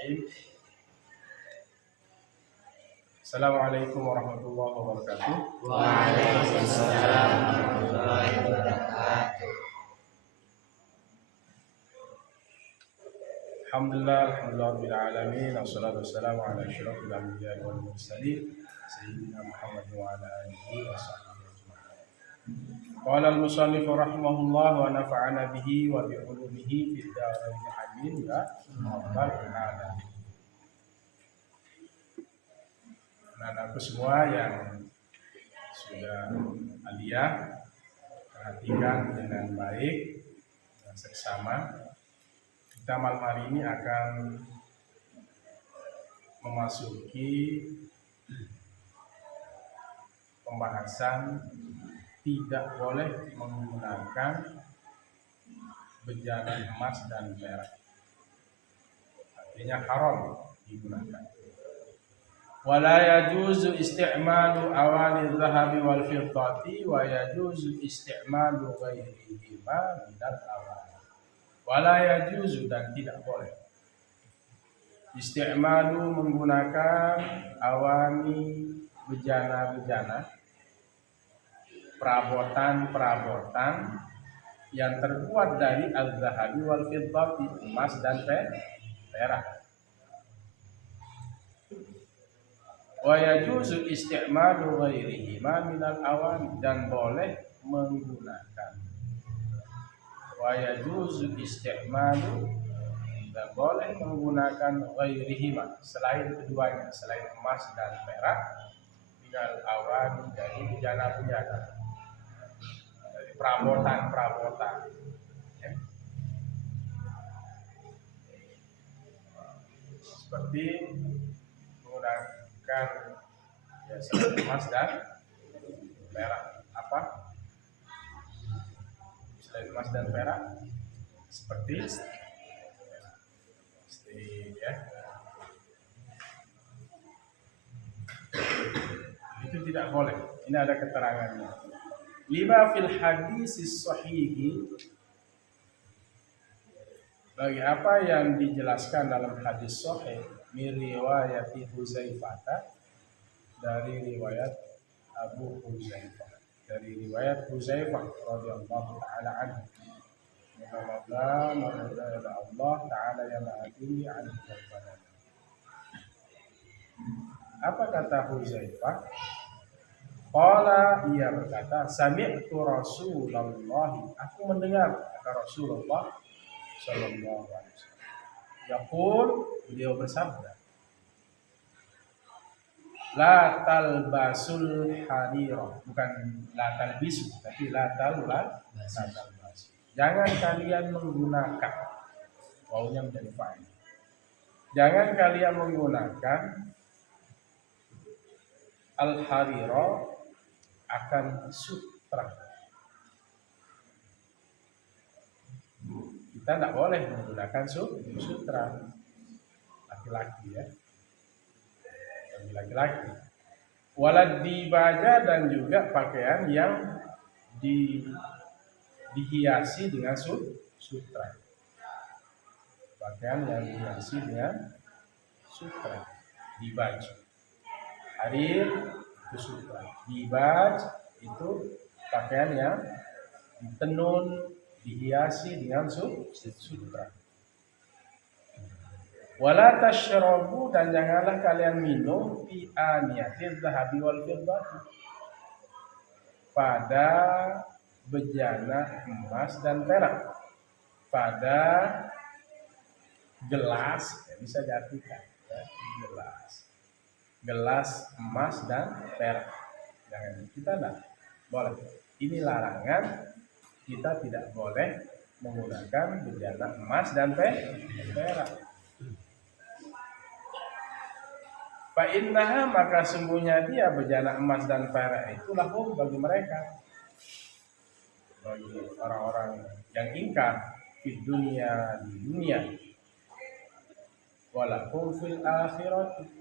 Bismillahirrahmanirrahim. Assalamualaikum warahmatullahi wabarakatuh. Waalaikumsalam warahmatullahi wabarakatuh. Alhamdulillahirabbil alamin. Wassalatu wassalamu ala asyrofil anbiya'i wal mursalin sayyidina Muhammad wa ala alihi washabbihi ajma'in. Qala al-musannif rahimahullah wa nafa'ana bihi wa bi ulumihi fid dharain amin ya rabbal alamin. Anak-anakku semua yang sudah aliyah, perhatikan dengan baik dan seksama. Kita malam hari ini akan memasuki pembahasan tidak boleh menggunakan bejana emas dan perak. Artinya haram digunakan. Wala yajuzu isti'malu awani dhahabi wal fiddati wa yajuzu isti'malu ghairihima minal awani. Wala yajuzu dan tidak boleh isti'malu menggunakan awani bejana-bejana, perabotan-perabotan yang terbuat dari al-dhahabi wal fiddati, emas dan perak. Wa yajuzu isti'malu ghairihima minal awani dan boleh menggunakan. Wa yajuzu isti'malu dan boleh menggunakan ghairihima selain keduanya, selain emas dan perak, minal awani dari bejana-bejana, dari perabotan-perabotan. Ya. Seperti menggunakan ya, selain emas dan perak, apa? Selain emas dan perak, seperti ya. Itu tidak boleh. Ini ada keterangannya. Lima fil hadis sahihi, bagi apa yang dijelaskan dalam hadis sahih min riwayat Huzaifah, dari riwayat Abu Huzaifah, dari riwayat Huzaifah radhiyallahu taala anhu. Semoga Allah taala yang maha tinggi anhu. Apa kata Huzaifah? Qala, ia berkata, sami'tu Rasulullah, aku mendengar kata Rasulullah sallallahu alaihi wasallam. Yaqul, beliau bersabda, la talbasul harira, bukan la talbisu, tapi la talbasu. Jangan kalian menggunakan, wawunya menjadi fa'il. Jangan kalian menggunakan al-harira akan sutra. Kita tidak boleh menggunakan sutra laki-laki ya, bagi laki-laki. Walad dibaja, dan juga pakaian yang dihiasi dengan sutra. Pakaian yang dihiasi dengan sutra, dibaj. Harir itu sutra, dibaj itu pakaian yang ditenun, dihiasi dengan sutra. Wala tashrabu, dan janganlah kalian minum fi aniyatil dhahabi wal fiddati, pada bejana emas dan perak, pada gelas, ya, bisa diartikan ya, gelas emas dan perak. Jangan, kita tidak boleh. Ini larangan, kita tidak boleh menggunakan bejana emas dan perak. Fa innaha, maka sungguhnya dia bejana emas dan perak itu lahum, bagi mereka, bagi orang-orang yang ingkar di dunia, walakum fil akhirat,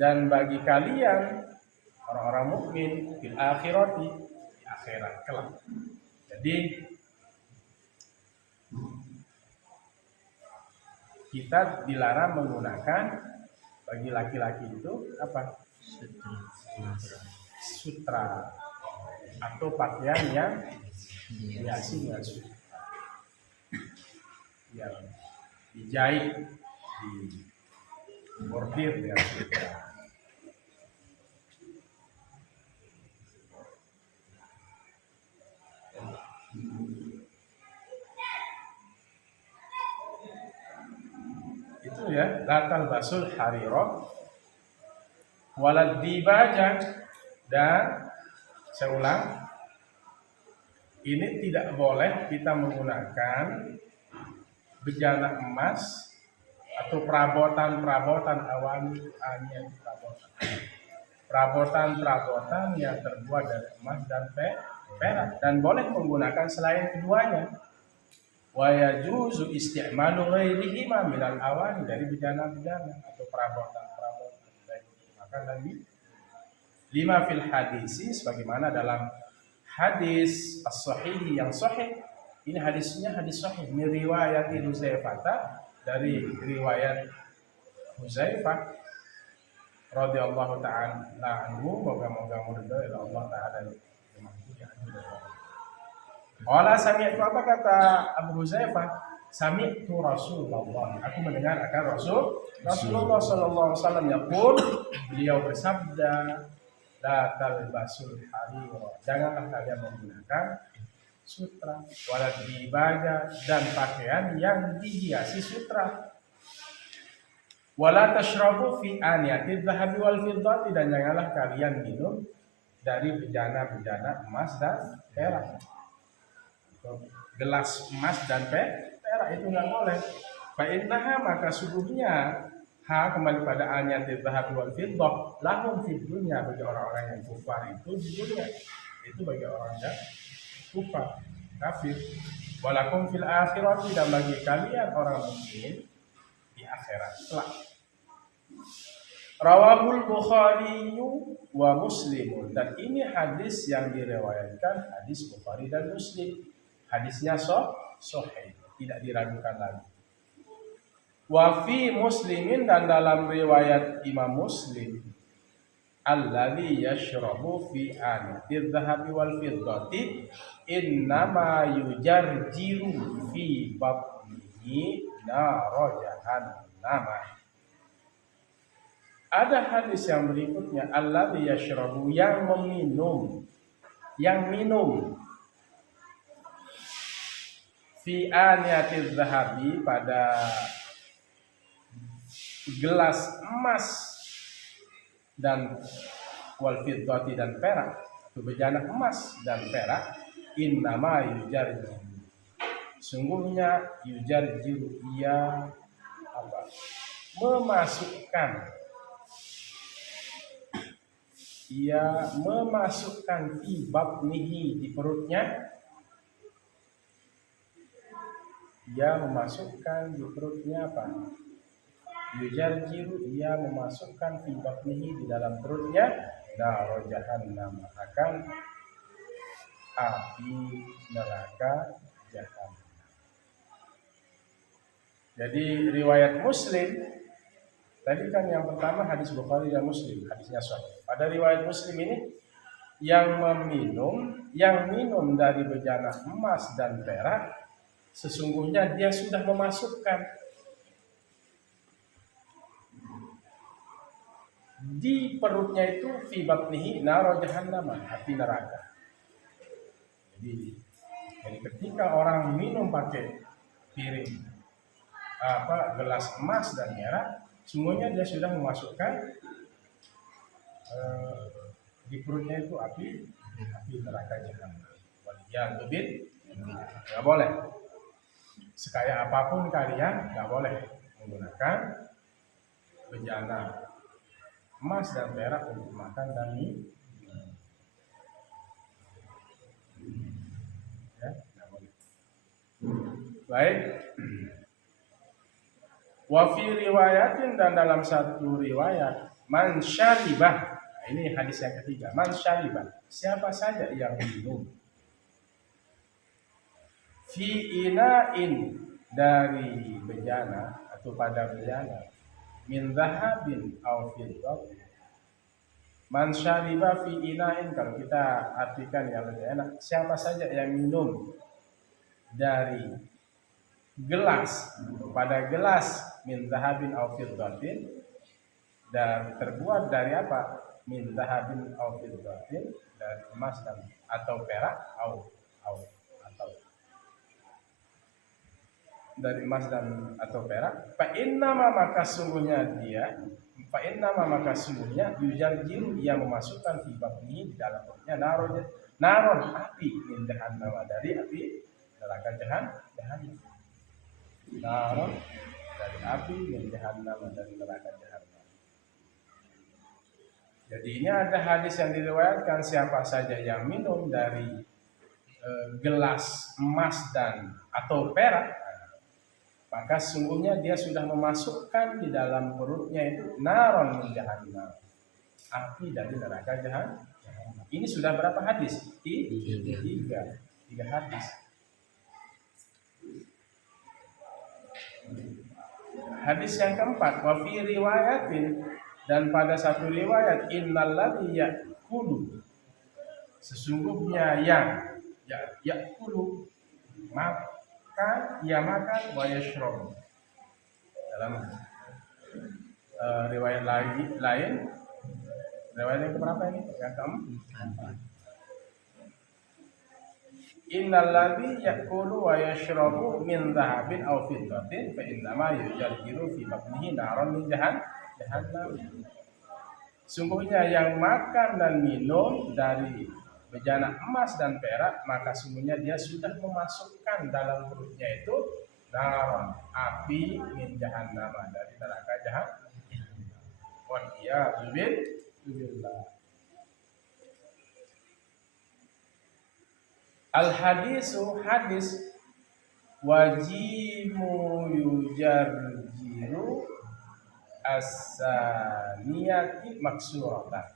dan bagi kalian orang-orang mukmin fil akhirati, di akhirat kelak. Jadi kita dilarang menggunakan bagi laki-laki itu apa? Sutra atau pakaian yang dihiasi dengan sutra, yang dijahit, dibordir dengan sutra. Itu ya, latal basul hariro walad dibaja, dan saya ulang, ini tidak boleh kita menggunakan bejana emas atau perabotan-perabotan perabotan yang terbuat dari emas dan perak, dan boleh menggunakan selain keduanya. Wa yajuzu isti'malu ghairihima minal awani, dari bejana-bejana atau perabotan-perabotan baik untuk makan dan minum. Lima fil hadisi, sebagaimana dalam hadis as-sahih yang sahih. Ini hadisnya hadis sahih min riwayat Huzaifah, dari riwayat Huzaifah radhiyallahu ta'ala anhu, moga-moga muridnya Allah taala. Qala sami'tu, apa kata Abu Huzaifah? Sami'tu Rasulullah, aku mendengar akan Rasulullah sallallahu alaihi wasallam yaqul, beliau bersabda, la talbasul harir, janganlah kalian menggunakan sutra, walad dibaja, dan pakaian yang dihiasi sutra, wala tashrabu fi aniyatid dhahabi wal fiddati, dan janganlah kalian minum dari bejana-bejana emas dan perak. Gelas emas dan perak itu nggak boleh. Fa innaha, maka sungguhnya, kembali pada aniyatid dhahabi wal fiddah, lahum fid dunya, bagi orang-orang yang kufar itu di dunia, itu bagi orang yang kufar, kafir. Walakum fil akhirati, dan bagi kalian orang mukmin di akhirat kelak. Rawahul Bukhari wa Muslimun, dan ini hadis yang diriwayatkan hadis Bukhari dan Muslim. Hadisnya sahih, tidak diragukan lagi. Wa fi Muslimin, dan dalam riwayat Imam Muslim, alladzi yashrabu fi aniyatidz dhahabi wal fiddati innama yujarjiru fi batnihi nara jahannam. Ada hadis yang berikutnya, alladzi yashrabu, yang minum fi aniyatidz dhahabi, pada gelas emas dan wal fiddati, dan perak, itu bejana emas dan perak, innama yujarjiru, sungguhnya yujarjiru, ia apa? memasukkan fi batnihi, di perutnya, ia memasukkan di perutnya apa? Yujarjiru, ia memasukkan fi batnihi, di dalam perutnya, nar jahannam, akan api neraka jahannam. Jadi riwayat Muslim tadi kan, yang pertama hadis Bukhari dan Muslim, hadisnya sahih. Pada riwayat Muslim ini, yang minum dari bejana emas dan perak, sesungguhnya dia sudah memasukkan di perutnya itu fi batnihi nar jahannam, api neraka. Jadi ketika orang minum pakai piring gelas emas dan perak, semuanya dia sudah memasukkan di perutnya itu api neraka jahannam. Waliyadzubillah, nggak boleh. Sekaya apapun kalian, nggak boleh menggunakan bejana emas dan perak untuk makan dan minum. Ya, nggak boleh. Baik. Wa fi riwayatin, dan dalam satu riwayat, man syaribah. Nah, ini hadis yang ketiga. Man syaribah, siapa saja yang minum fi ina'in, dari bejana batu pada bejana, min dhahabin aw fiddatin. Man syariba fi ina'in, kalau kita artikan yang lebih enak, siapa saja yang minum dari gelas, pada gelas, min dhahabin aw fiddatin, dan terbuat dari apa? Min dhahabin aw fiddatin, dari emas dan atau perak, atau dari emas dan atau perak. Fa innama, maka sungguhnya yujarjiru, ia memasukkan fi batnihi, di dalam perutnya, naron api, min jahannam, dari api neraka jahannam. Naron, dari api, min jahannam, dari neraka jahannam. Jadi ini ada hadis yang diriwayatkan, siapa saja yang minum dari gelas emas dan atau perak, maka sungguhnya dia sudah memasukkan di dalam perutnya itu naron min jahannam, api dari neraka jahannam. Ini sudah berapa hadis? Tiga hadis. Hadis yang keempat, wa fi riwayatin, dan pada satu riwayat, innal ladzi ya'kulu, sesungguhnya yang ya'kulu, maka ia makan, wa yashrab. Dalam riwayat lain, riwayat yang keberapa ini? Yang keempat. Innal ladzi ya'kulu wa yashrabu min dhahabin aw fiddatin fa innama yujarjiru fi batnihi naran min jahannam. Sungguhnya yang makan dan minum dari bejana emas dan perak, maka sungguhnya dia sudah memasukkan dalam perutnya itu naran, api, min jahannam, dari neraka jahannam. Wa iyadzu billah. Al-hadisu, hadis, wajimu yujarjiru as-saniyati maksuratan.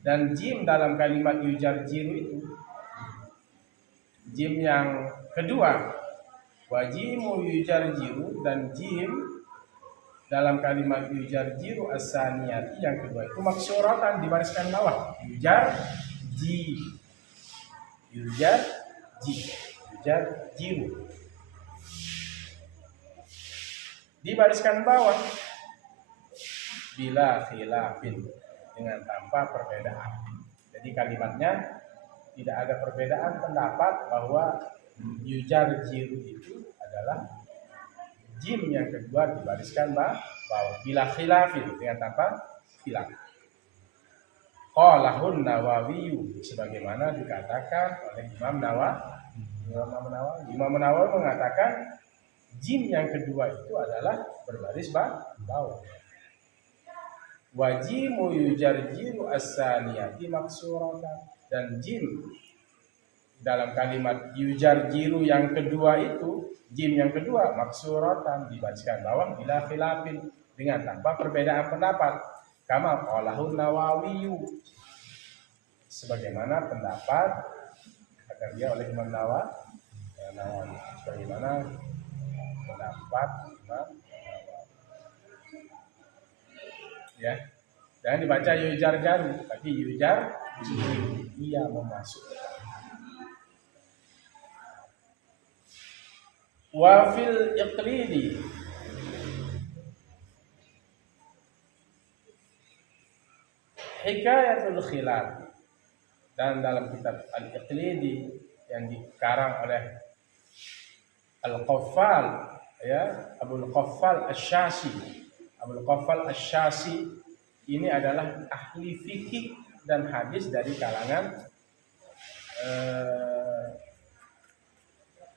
Dan jim dalam kalimat yujarjiru itu, jim yang kedua, wajimu yujarjiru, dan jim dalam kalimat yujarjiru as-saniyati yang kedua itu maksuratan, dibariskan bawah, yujarjiru, dibariskan bawah, bila khilafin, dengan tanpa perbedaan. Jadi kalimatnya tidak ada perbedaan pendapat bahwa yujarjiru itu adalah jim yang kedua dibariskan bawah, bila khilafin, dengan tanpa khilaf. Qalahun Nawawi, sebagaimana dikatakan oleh Imam Nawawi. Imam Nawawi mengatakan jim yang kedua itu adalah berbaris bawah. Wajimu yujarjiru as-saniyati maksuratan, dan jim dalam kalimat yujarjiru yang kedua itu, jim yang kedua maksuratan, dibariskan bawah, bila khilafin, dengan tanpa perbedaan pendapat. Kama qalahun Nawawi, sebagaimana pendapat kata dia oleh Imam Nawawi, sebagaimana pendapat Imam Nawawi. Ya, jangan dibaca yujarjaru, tapi yujarjiru, ia memasukkan. Wa fil iqlidi, hikayatul khilaf, dan dalam kitab Al-Iqlidi yang dikarang oleh Al-Qaffal, ya, Abul Qaffal Asy-Syasi ini adalah ahli fikih dan hadis dari kalangan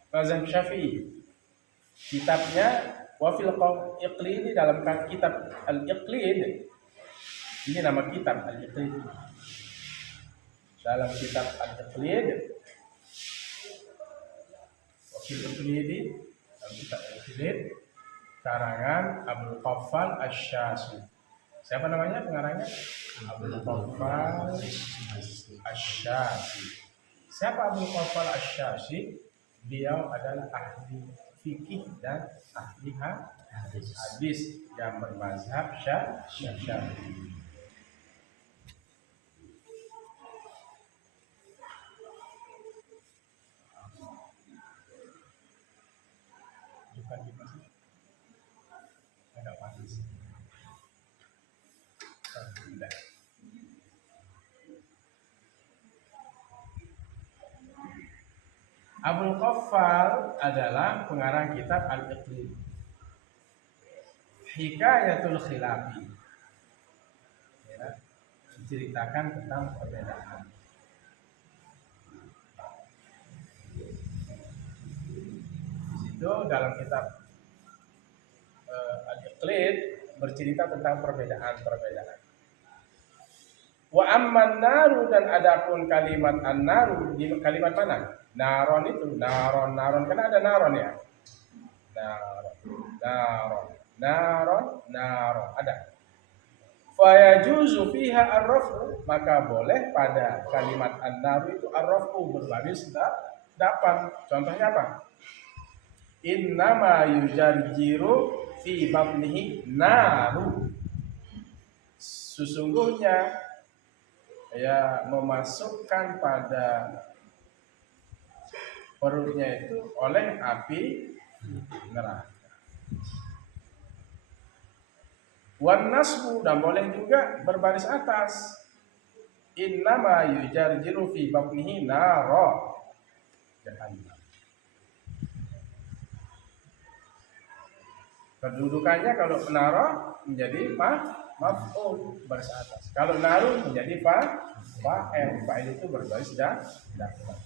mazhab Syafi'i. Kitabnya wa fil iqlidi, dalam kitab Al-Iqlid, ini nama kitab Al-Iqlid. Dalam kitab Al-Iqlid, wakil Iqlidi, dalam kitab Al-Iqlid karangan Abul Qaffal Asy-Syasi. Siapa namanya pengarangnya? Abul Qaffal Asy-Syasi. Siapa Abul Qaffal Asy-Syasi? Beliau adalah ahli fikih dan ahli hadis yang bermazhab Syafi'i. Bukan kita sih, agak panas. Tidak. Abul Qaffal adalah pengarang kitab Al-Iqlid, Hikayatul Khilafi, ya, menceritakan tentang perbedaan. Di situ dalam kitab Al-Iqlid bercerita tentang perbedaan. Wa amman naru, dan adapun kalimat an-naru, di kalimat mana? Naron itu, naron kan ada naron ya. Naron ada. Fa yajuzu fiha ar-raf'u, maka boleh pada kalimat an-naru itu ar-raf'u, berbaris dapan. Contohnya apa? Innama yujarjiru fi batnihi naru. Sesungguhnya ya memasukkan pada perutnya itu oleh api neraka. Wan nasbu, dan boleh juga berbaris atas. Innama yujarjiru fi batnihi naro jahannam. Kedudukannya kalau naro menjadi maf'ul, baris atas. Kalau naru menjadi fa'il itu berbaris dapat.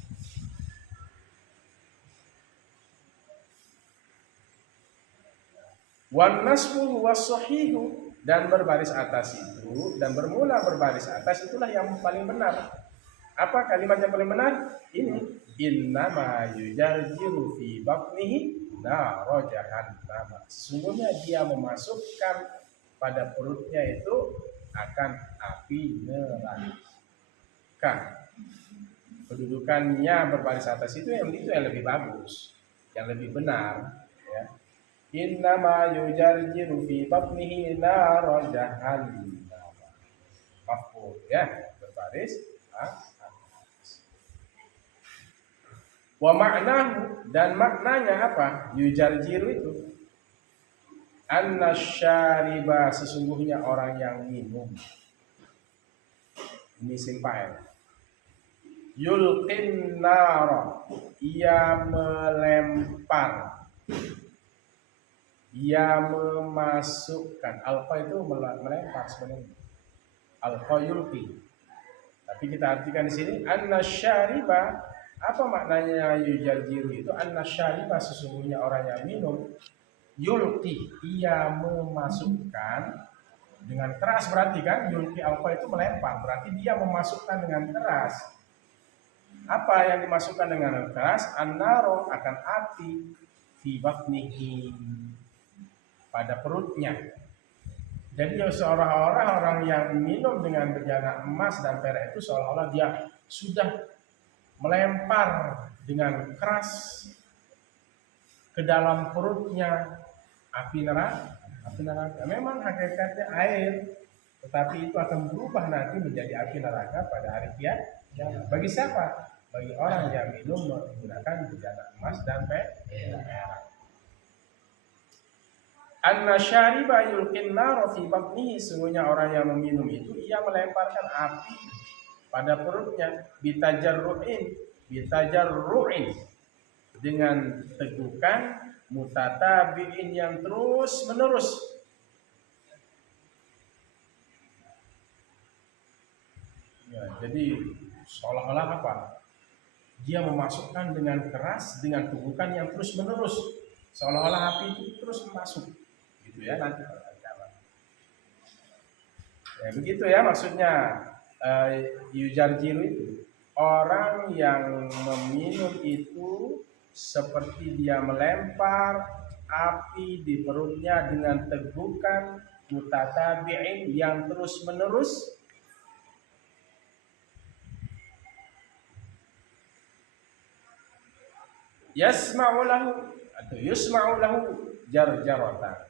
Wan nasbu was sahihu, dan berbaris atas itu, dan bermula berbaris atas itulah yang paling benar. Apa kalimat yang paling benar? Ini innama yujarjiru fi batnihi naro jahannam. Sesungguhnya dia memasukkan pada perutnya itu akan api neraka. Kedudukannya berbaris atas itu yang lebih bagus, yang lebih benar, ya. Innama yujarjiru fi batnihi naro jahannam. Maf'ul, ya, berbaris atas. Wa ma'nahu, dan maknanya apa? Yujarjiru itu annasyariba, sesungguhnya orang yang minum. Ini simpai. Yulqin nara, ia melempar, ia memasukkan. Alqa itu melempar sebenarnya. Alqa yulqi. Tapi kita artikan di sini annasyariba. Apa maknanya yujarjiru itu? Annasyariba, sesungguhnya orang yang minum. Yulqi, ia memasukkan dengan keras, berarti kan yulqi alqa itu melempar, berarti dia memasukkan dengan keras. Apa yang dimasukkan dengan keras? An-naro, akan api, fi batnihi, pada perutnya. Jadi seolah-olah orang yang minum dengan bejana emas dan perak itu seolah-olah dia sudah melempar dengan keras ke dalam perutnya api neraka. Memang hakikatnya air, tetapi itu akan berubah nanti menjadi api neraka pada hari kiamat. Bagi siapa? Bagi orang yang minum menggunakan bejana emas dan perak. Annasyariba yulqin naro fi batnihi, sesungguhnya orang yang meminum itu ia melemparkan api pada perutnya, bitajarru'in, dengan tegukan, mutatabi'in, yang terus menerus. Ya, jadi seolah-olah apa? Dia memasukkan dengan keras, dengan tegukan yang terus menerus, seolah-olah api itu terus masuk, gitu ya nanti. Ya, begitu ya maksudnya yujarjiru itu. Orang yang meminum itu seperti dia melempar api di perutnya dengan tegukan mutatabi'in, yang terus menerus. Yasma'u lahu atau yusma'u lahu jarjaratan,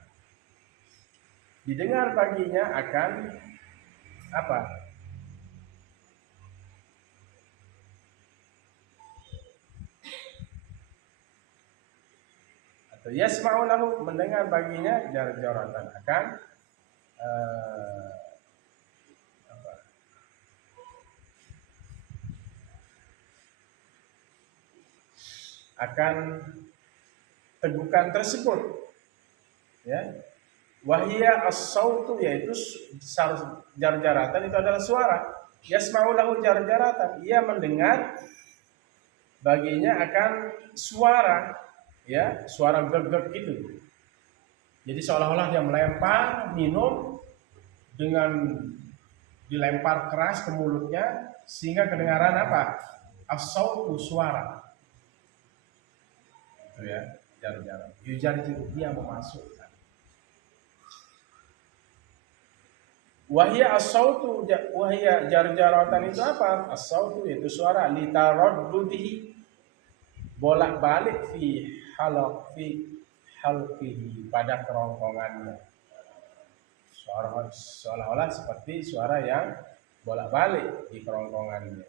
didengar baginya akan apa? Atau yasma'u lahu, mendengar baginya jar-jaratan akan apa? Akan tegukan tersebut, ya. Wahia as-sautu, yaitu jar-jaratan itu adalah suara. Yasma'u lahu jar-jaratan, ia mendengar baginya akan suara, ya, suara gegek itu. Jadi seolah-olah dia melempar minum dengan dilempar keras ke mulutnya sehingga kedengaran apa? As-sautu, suara. Itu ya, jar-jaran. Yujarjiru, dia memasukkan. Wahia as-sautu, wahia jar-jaratan itu apa? As-sautu itu suara litaraddudihi, bolak-balik fi halqihi, pada kerongkongannya. Suara seolah-olah seperti suara yang bolak-balik di kerongkongannya.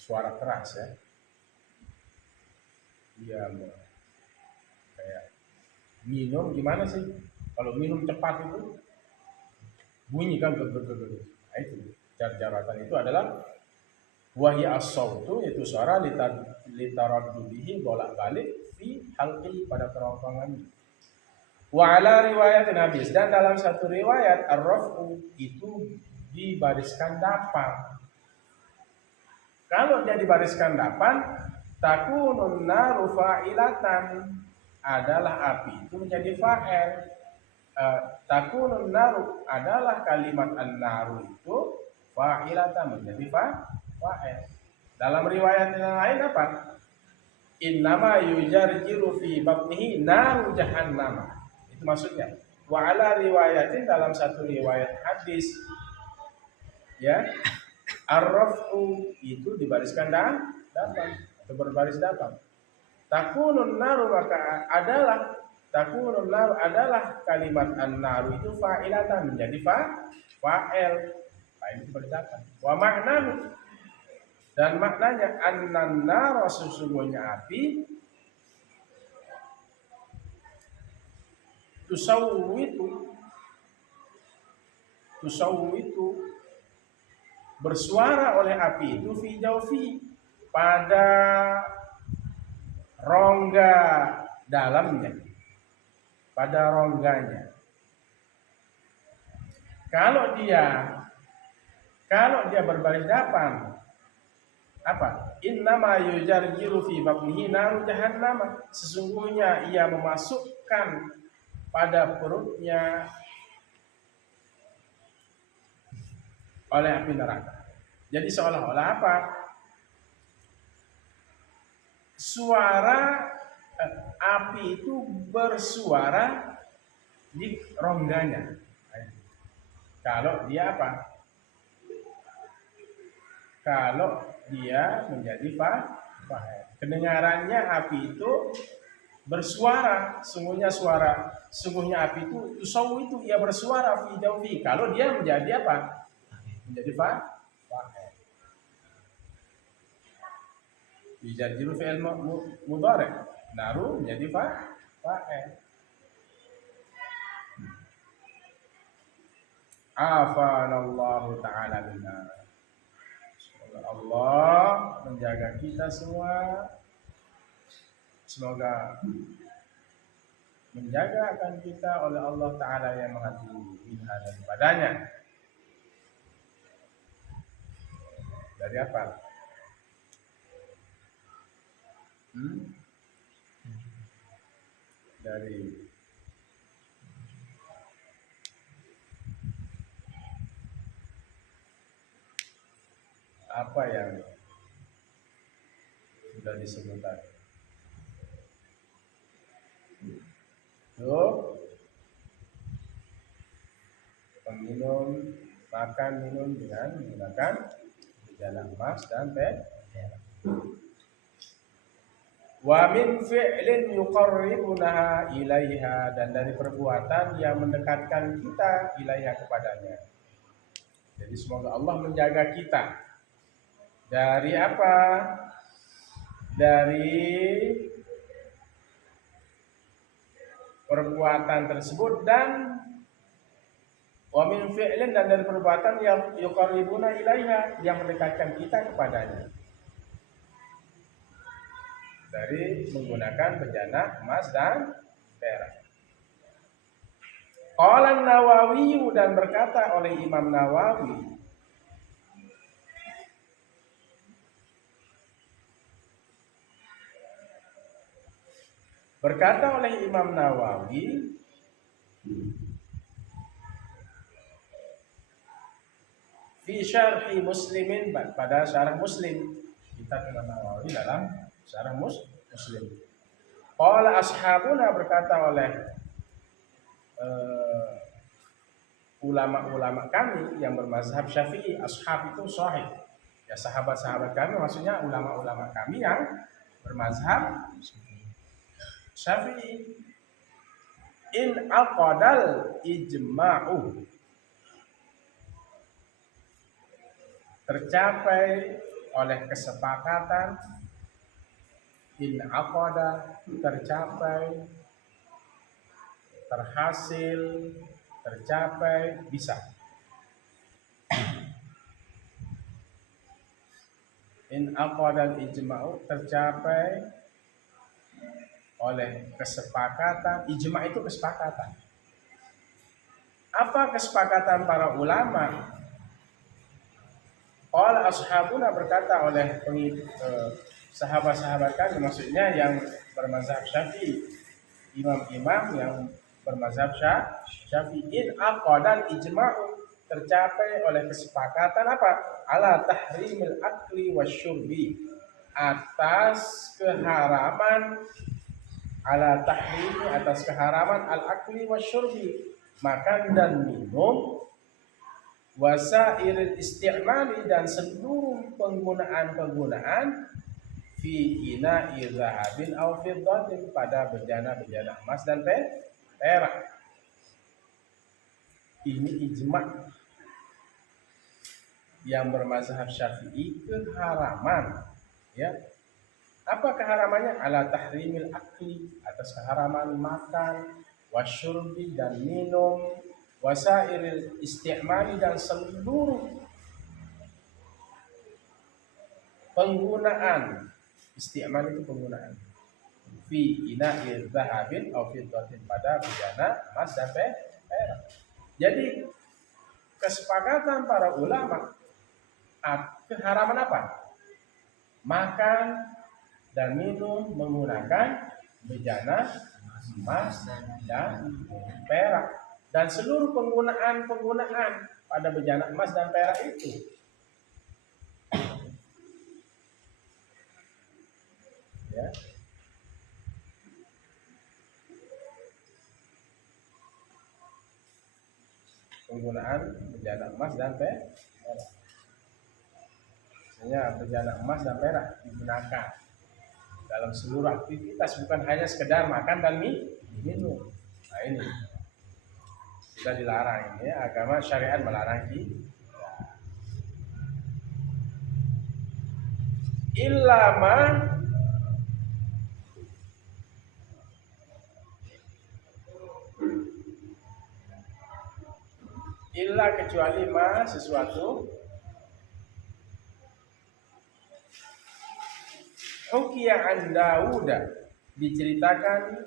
Suara keras, ya. Iya, kayak minum gimana sih? Kalau minum cepat itu bunyi kan, nah, itu jar-jaratan itu adalah wahya as-sautu, itu suara litaraddudihi, bolak-balik fi halqi, pada kerongkongannya. Wa ala riwayatin habis, dan dalam satu riwayat ar-raf'u itu dibariskan dapan. Kalau dia dibariskan dapan, takunun naru fa'ilatan, adalah api itu menjadi fa'il. Takunun naru, adalah kalimat an-naru itu fa'ilatan, menjadi fa'il. Dalam riwayat yang lain apa? Innama yujarjiru fi batnihi naru jahannam. Itu maksudnya. Wa ala riwayatin, dalam satu riwayat hadis, ya, ar-raf'u itu dibariskan dapan atau berbaris dapan. Takunun naru, maka adalah takunun naru, adalah kalimat an-naru itu fa'ilatan, menjadi fa'il. Fa'il itu berdapan. Wa maknahu, dan maknanya annan nar, sesungguhnya api, tusawwitu bersuara oleh api itu fi jawfi, pada rongga dalamnya, pada rongganya. Kalau dia berbaris dapan, apa? Innama yujarjiru fi batnihi naru jahannam, sesungguhnya ia memasukkan pada perutnya oleh api neraka. Jadi seolah-olah apa? Suara api itu bersuara di rongganya. Kalau dia apa? Kalau dia menjadi fa'il. Kedengarannya api itu bersuara, sungguhnya api itu tusawwi itu ia bersuara fi jawfi, kalau dia menjadi apa? Menjadi fa'il. Yujarjiru fi'il mudhari', naru menjadi fa'il. Afanallahu ta'ala binar. Semoga Allah menjaga kita semua. Semoga menjaga akan kita oleh Allah Ta'ala yang Maha Tinggi, minha, daripadanya. Dari apa? Dari apa yang sudah disebutkan. Tuh, peminum makan minum dengan menggunakan gejala emas dan perak. Wa min fi'lin yuqarribunaha ilaiha, dan dari perbuatan yang mendekatkan kita ilaiha kepadanya. Jadi semoga Allah menjaga kita dari apa? Dari perbuatan tersebut, dan wa min fi'lin, dan dari perbuatan yang yuqarribuna ilaiha, yang mendekatkan kita kepadanya, dari menggunakan bejana emas dan perak. Qala Nawawi, dan berkata oleh Imam Nawawi, fi syarhi Muslimin, pada syarah Muslim, kitab Imam Nawawi dalam syarah Muslim. Qala ashabuna, berkata oleh ulama-ulama kami yang bermazhab Syafi'i. Ashab itu sahih, ya sahabat-sahabat kami, maksudnya ulama-ulama kami yang bermazhab Syafi'i. In aqadal ijma'u, tercapai oleh kesepakatan. In aqada, tercapai, terhasil, tercapai, bisa. In aqadal ijma'u, tercapai oleh kesepakatan. Ijma' itu kesepakatan. Apa kesepakatan para ulama? Qala ashabuna, berkata oleh sahabat-sahabat kami, maksudnya yang bermazhab Syafi'i, imam-imam yang bermazhab Syafi'i. In aqadal ijma'u, tercapai oleh kesepakatan apa? Ala tahrimil akli wasyurbi, atas keharaman, ala tahrimi, atas keharaman, al akli wasyurbi, makan dan minum, wasairil istimali, dan seluruh penggunaan fi ina'i zahabin aw fiddatin, pada bejana-bejana emas dan perak. Ini ijma' yang bermazhab Syafi'i, keharaman, ya. Apa keharamannya? Ala tahrimil akli, atas keharaman makan, wasyurbi, dan minum, wasairil istimali, dan seluruh penggunaan. Istimal itu penggunaan. Fi ina'i zahabin aw fiddatin, pada bejana emas dan perak. Jadi kesepakatan para ulama, keharaman apa? Makan dan minum menggunakan bejana emas dan perak, dan seluruh penggunaan pada bejana emas dan perak itu. Ya. Penggunaan bejana emas dan perak. Maksudnya bejana emas dan perak digunakan dalam seluruh aktivitas, bukan hanya sekedar makan dan minum. Nah, ini sudah dilarang. Ini agama syariat melarang kita. Illa kecuali ma, sesuatu, hukiya an Daud, diceritakan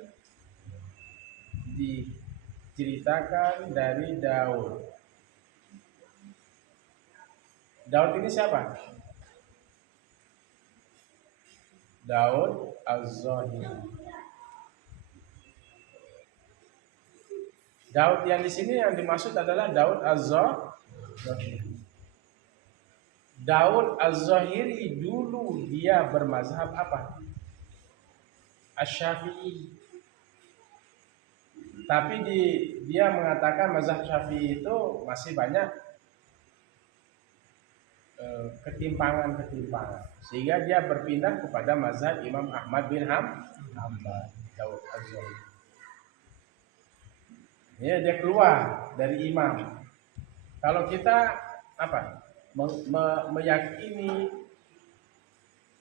dari Daud. Daud ini siapa? Daud Az-Zahiri. Daud yang di sini yang dimaksud adalah Daud Az-Zahiri. Daud Az-Zahiri dulu dia bermazhab apa? Asy-Syafi'i. Tapi dia mengatakan mazhab Syafi'i itu masih banyak ketimpangan sehingga dia berpindah kepada mazhab Imam Ahmad bin Hanbal Daud Az-Zahiri. Ya, dia keluar dari imam. Kalau kita meyakini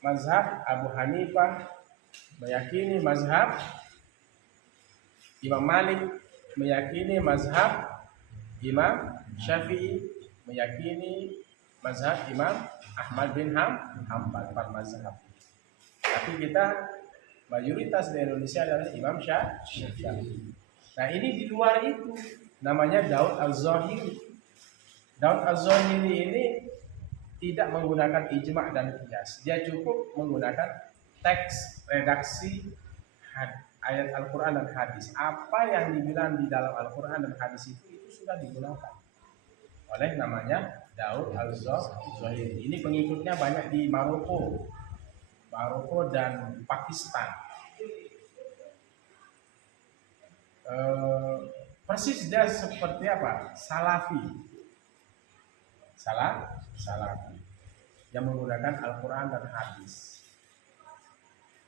mazhab Abu Hanifah, meyakini mazhab Imam Malik, meyakini mazhab Imam Syafi'i, meyakini mazhab Imam Ahmad bin Hanbal, 4 mazhab. Tapi kita mayoritas di Indonesia adalah Imam Syafi'i. Nah, ini di luar itu namanya Daud Az-Zahiri. Daud Az-Zahiri ini tidak menggunakan ijma' dan qiyas. Dia cukup menggunakan teks redaksi ayat Al-Quran dan hadis. Apa yang dibilang di dalam Al-Quran dan hadis itu sudah digunakan oleh namanya Daud Az-Zahiri. Ini pengikutnya banyak di Maroko dan Pakistan. Persis dia seperti apa? Salafi yang menggunakan Al-Quran dan hadis,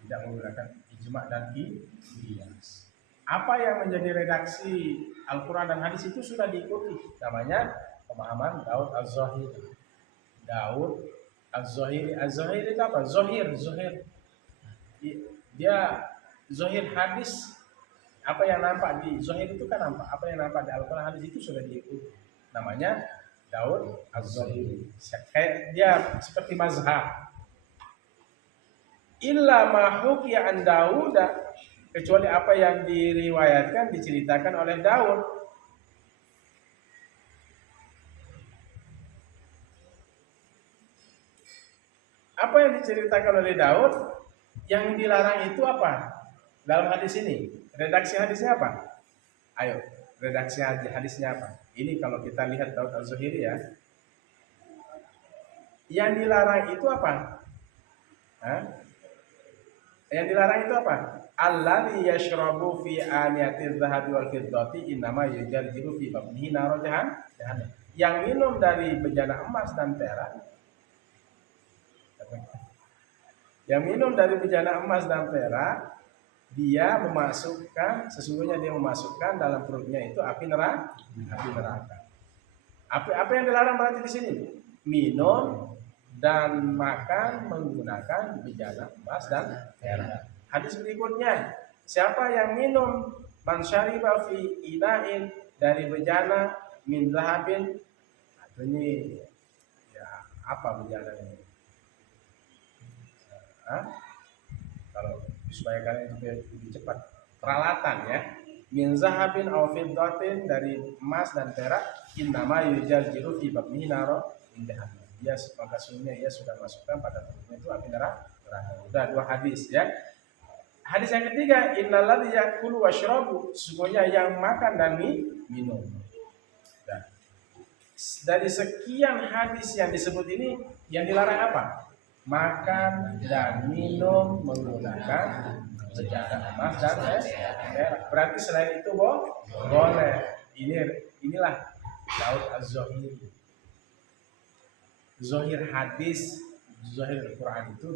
tidak menggunakan ijma' dan qiyas. Apa yang menjadi redaksi Al-Quran dan hadis itu sudah diikuti, namanya pemahaman Daud Az-Zahiri. Daud Az-Zahiri itu apa? Zohir. Dia zohir hadis. Apa yang nampak di Zohir itu kan nampak. Apa yang nampak di Al-Quran hadis itu sudah diikuti. Namanya Daud Az-Zahiri. Kayak dia seperti mazhab. Illa ma hukiya an Daud, kecuali apa yang diriwayatkan, diceritakan oleh Daud. Apa yang diceritakan oleh Daud? Yang dilarang itu apa? Dalam hadis ini, redaksi hadisnya apa? Ayo, redaksi hadisnya apa? Ini kalau kita lihat Daud Az-Zahiri ya. Yang dilarang itu apa? Yang dilarang itu apa? Alladzi yashrabu fi aniyatiz zahabi wal fiddati innama yujarjiru fi batnihi nar jahannam. Yang minum dari bejana emas dan perak. Yang minum dari bejana emas dan perak, sesungguhnya dia memasukkan dalam perutnya itu api neraka. Apa yang dilarang berarti di sini? Minum dan makan menggunakan bejana emas dan perak. Hadis berikutnya, siapa yang minum man syariba fi ina'in dari bejana min zahabin, artinya ya apa bejana ini? Kalau supaya kalian lebih cepat, peralatan ya, min zahabin aw fiddatin, dari emas dan perak, innama yujarjiru fi batnihi nar jahannam. Dia maka sungguhnya ia sudah masukkan pada tubuhnya itu api neraka. Udah 2 hadis ya. Hadis yang ketiga, innal ladzi ya'kulu washrabu, sesungguhnya yang makan dan minum. Nah, dari sekian hadis yang disebut ini, yang dilarang apa? Makan dan minum menggunakan bejana emas dan perak. Berarti selain itu boleh. Inilah Daud Az-Zahiri. Zohir hadis, zohir Al-Quran itu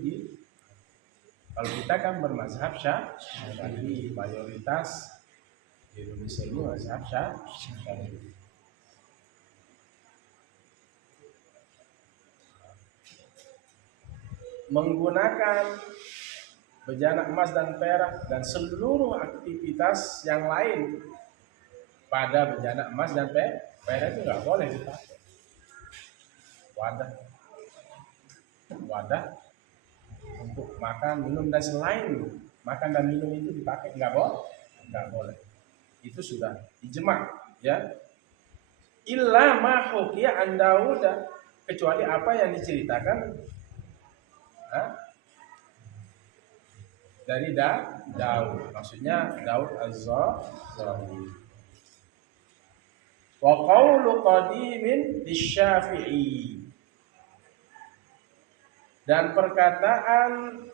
kalau kita kan bermazhab Syafi'i, mayoritas di Indonesia ini mazhab Syafi'i. Menggunakan bejana emas dan perak dan seluruh aktivitas yang lain pada bejana emas dan perak itu nggak boleh dipakai. Wadah untuk makan, minum dan selain makan dan minum itu dipakai nggak boleh. Itu sudah ijma' ya. Illa ma hukiya an Daud, kecuali apa yang diceritakan dari Daud, maksudnya Daud Az-Zahiri. Wa qawlu qadimin lisyafi'i, dan perkataan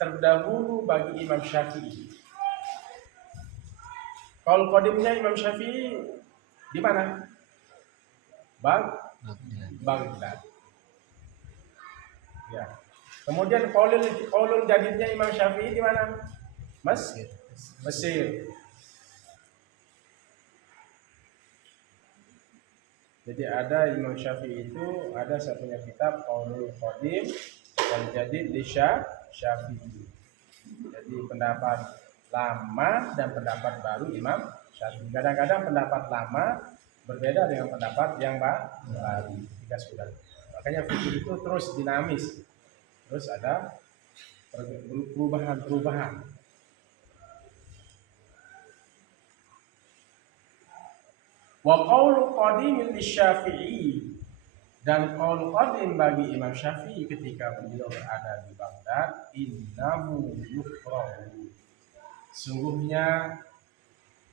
terdahulu bagi Imam Syafi'i. Qaul qadimnya Imam Syafi'i di mana? Baghdad. Ya. Kemudian qaulul jadidnya Imam Syafi'i di mana? Mesir. Jadi ada Imam Syafi'i itu ada satunya kitab Qaulul Qadim wal Jadid li Syafi'i. Jadi pendapat lama dan pendapat baru Imam Syafi'i. Kadang-kadang pendapat lama berbeda dengan pendapat yang baru. Jika sudah. Makanya fikih itu terus dinamis. Terus ada perubahan. Wa qaulu qadimin Syafi'i, dan qaul qadim bagi Imam Syafi'i ketika beliau berada di Baghdad, innahu yukrahu, sungguhnya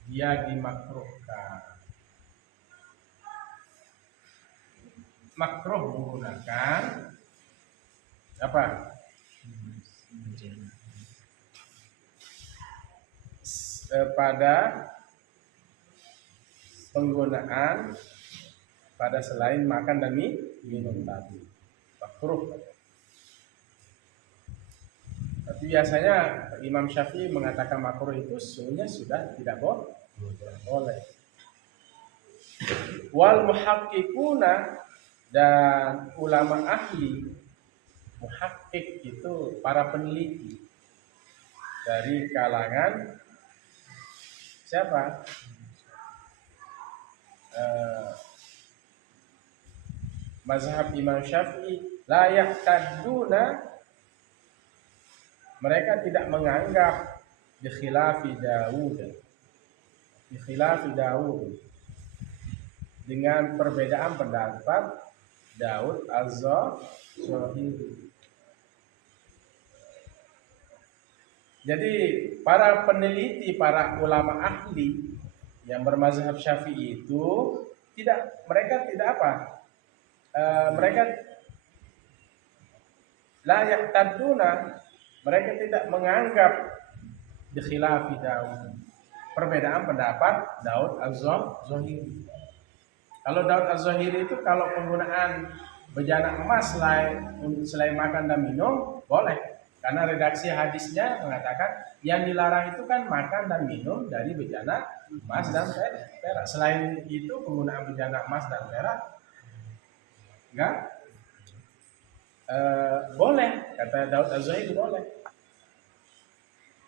dia dimakruhkan. Makruh menggunakan apa? Pada penggunaan pada selain makan dan minum tadi, makruh. Tapi biasanya Imam Syafi'i mengatakan makruh itu sesungguhnya sudah tidak boleh. Wal muhaqqiquna, dan ulama ahli, muhaqqiq itu para peneliti dari kalangan siapa? Mazhab Imam Syafi'i, la yaqtaduna, mereka tidak menganggap bi khilafi Daud dengan perbedaan pendapat Daud Az-Zahiri. Jadi para peneliti, para ulama ahli yang bermazhab Syafi'i itu mereka tidak apa? Mereka la yaqtaduna, mereka tidak menganggap bi khilafi Daud, perbedaan pendapat Daud Az-Zahiri. Kalau Daud Az-Zahiri itu kalau penggunaan bejana emas selain makan dan minum boleh, karena redaksi hadisnya mengatakan yang dilarang itu kan makan dan minum dari bejana emas dan perak. Selain itu penggunaan bejana emas dan perak enggak boleh, kata Daud Az-Zahiri boleh.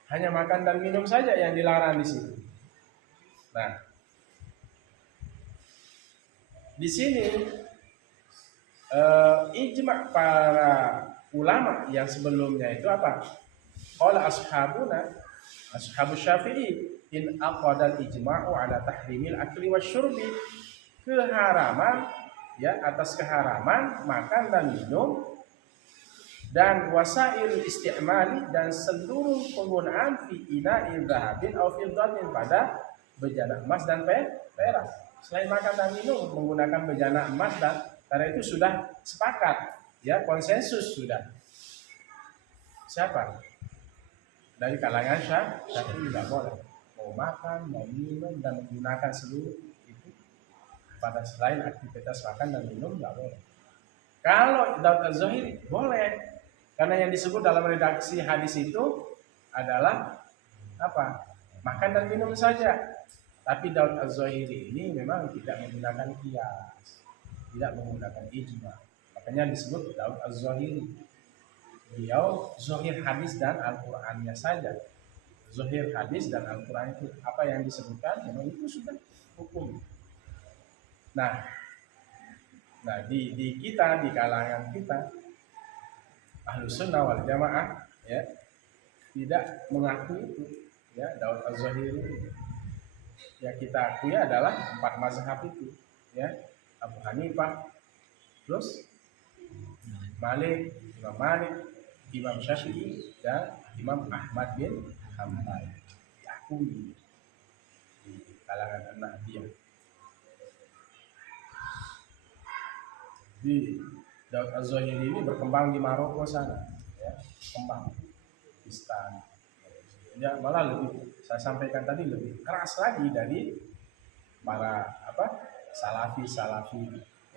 Hanya makan dan minum saja yang dilarang di situ. Nah, di sini ijma' para ulama yang sebelumnya itu apa? Qala ashabu Syafi'i, in aqada al-ijma'u ala tahrimil akli wasyurbi, keharaman, ya, atas keharaman makan dan minum dan wasail istimali, dan seluruh penggunaan fi ina'in dhahabin aw fiddatin, pada bejana emas dan perak. Selain makan dan minum menggunakan bejana emas dan karena itu sudah sepakat, ya, konsensus sudah. Siapa? Dari kalangan Syafi'i tidak boleh mau makan, mau minum dan menggunakan seluruh itu pada selain aktivitas makan dan minum tidak boleh. Kalau Daud Az-Zahiri boleh, karena yang disebut dalam redaksi hadis itu adalah apa? Makan dan minum saja. Tapi Daud Az-Zahiri ini memang tidak menggunakan qiyas, tidak menggunakan ijma. Makanya disebut Daud Az-Zahiri. Beliau zahir hadis dan Al-Qur'annya saja. Zahir hadis dan Al-Qur'an itu apa yang disebutkan, memang itu sudah hukum. Nah di kita, di kalangan kita Ahlus Sunnah wal Jamaah, ya, tidak mengakui itu, ya, Daud Az-Zahiri. Yang kita akui adalah 4 mazhab itu, ya, Abu Hanifah, terus Malik, Imam Malik, Imam Syafi'i, dan Imam Ahmad bin Hanbal. Diakui di kalangan Nahdiyah. Di Daud Az-Zahiri ini berkembang di Maroko sana, ya, kembang Pakistan. Ya, malah lebih, saya sampaikan tadi, lebih keras lagi dari para salafi,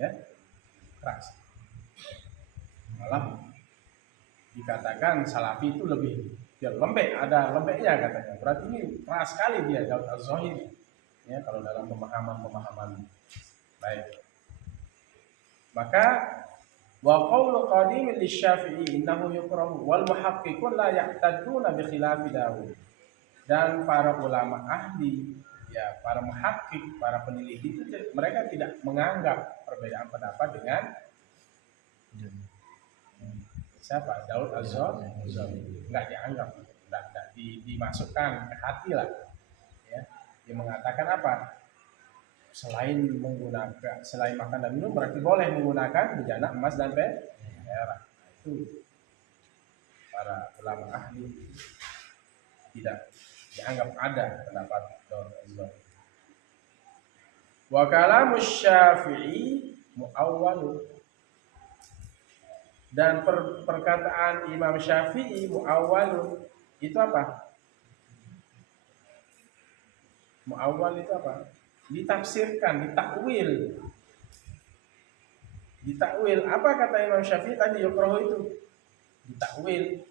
ya, keras. Malah dikatakan Salafi itu lebih lembek, ada lembeknya katanya. Berarti ini keras sekali dia Daud Az-Zahiri. Ya, kalau dalam pemahaman baik. Maka wa qawlu qadim lisyafi'i innahu yukrahu wal muhaqqiqun la ya'taduna bi khilafi Daud. Dan para ulama ahli, ya para muhakkik, para peneliti itu mereka tidak menganggap perbedaan pendapat dengan siapa? Daud Az-Zahiri. Enggak dianggap, enggak dimasukkan ke hati lah. Ya. Dia mengatakan apa? Selain makan dan minum berarti boleh menggunakan bejana emas dan perak. Itu para ulama ahli tidak dianggap ada pendapat Daud Az-Zahiri. Wa kalamus Syafi'i muawwal. Dan perkataan Imam Syafi'i muawwal itu apa? Muawwal itu apa? Ditafsirkan, ditakwil. Ditakwil. Apa kata Imam Syafi'i tadi yukrahu itu? Ditakwil.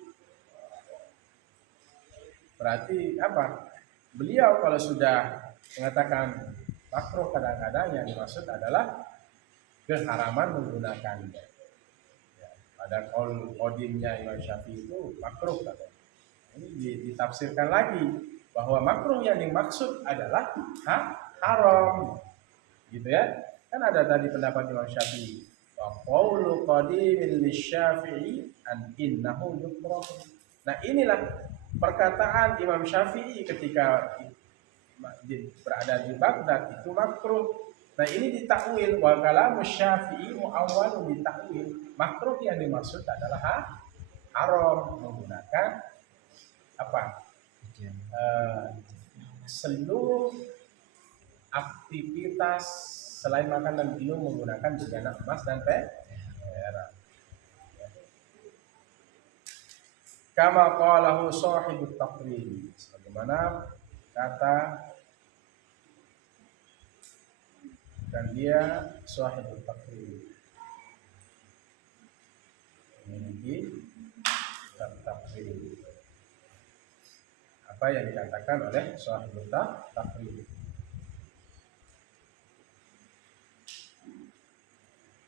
Berarti apa? Beliau kalau sudah mengatakan makruh, kadang-kadang yang dimaksud adalah keharaman menggunakannya. Ya, pada qodimnya Imam Syafi'i itu makruh katanya. Ini ditafsirkan lagi bahwa makruh yang dimaksud adalah haram, gitu ya. Kan ada tadi pendapat Imam Syafi'i. Wa qawlu qadimin lisyafi'i an innahu yukrah. Nah inilah perkataan Imam Syafi'i ketika berada di Baghdad itu makruh. Nah ini ditakwil, wa kalamu Syafi'i muawwal ditakwil. Makruh yang dimaksud adalah haram, menggunakan apa? Seluruh aktivitas selain makan dan minum menggunakan bejana emas dan perak. Kama qalahu sahibut taqrib, sebagaimana kata dan dia sahibut taqrib, memiliki taqrib. Apa yang dikatakan oleh sahibut taqrib?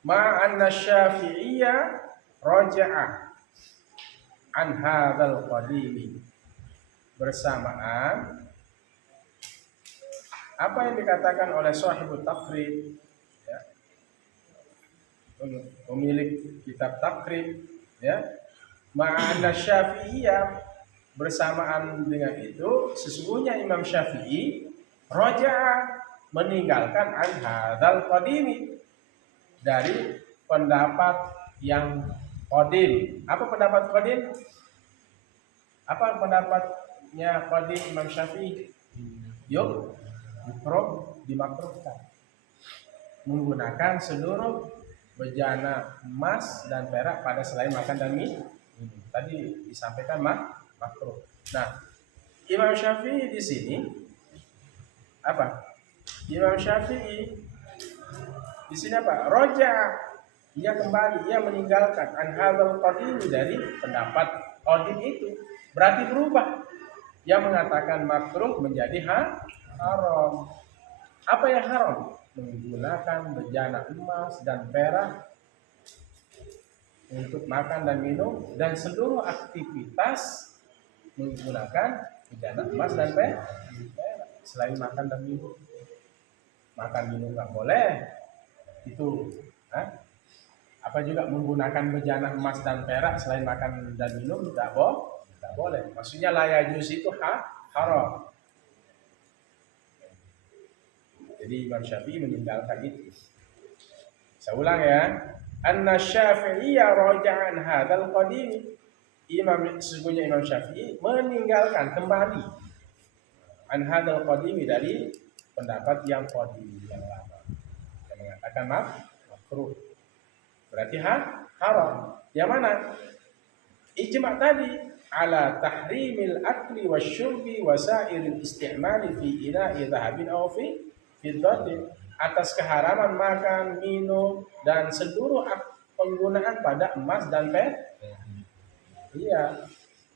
Ma'anna Syafi'iyya raja'a an hadzal qadimi, bersamaan apa yang dikatakan oleh sahibut taqrib, ya, pemilik kitab taqrib, ya, ma'anna Syafi'iyya, bersamaan dengan itu sesungguhnya Imam Syafi'i raja'a, meninggalkan an hadzal qadimi, dari pendapat yang qadim. Apa pendapat qadim? Apa pendapatnya qadim Imam Syafi'i? Dimakruhkan menggunakan seluruh bejana emas dan perak pada selain makan dan minum. Tadi disampaikan makruh. Nah, Imam Syafi'i di sini apa? Imam Syafi'i di sini apa? Roja, ia kembali, ia meninggalkan an hadzal qadim, dari pendapat qadim itu. Berarti berubah. Yang mengatakan makruh menjadi haram. Apa yang haram? Menggunakan bejana emas dan perak untuk makan dan minum, dan seluruh aktivitas menggunakan bejana emas dan perak selain makan dan minum. Makan minum nggak boleh. Itu apa juga menggunakan bejana emas dan perak selain makan dan minum tidak boleh. Maksudnya la yajuz itu haram. Jadi Imam Syafi'i meninggalkan itu. Saya ulang ya. Anna Syafi'iyya raja'an hadzal qadim. Sesungguhnya Imam Syafi'i meninggalkan kembali an hadzal qadim, dari pendapat yang qadim, yang lama, mengatakan makruh, berarti haram. Yang mana? Ijma' tadi ala tahrimil akli wasyurbi wasairil istimali fi ina'i dhahabin aw fi fiddatin, atas keharaman makan, minum dan seluruh penggunaan pada emas dan perak. Iya,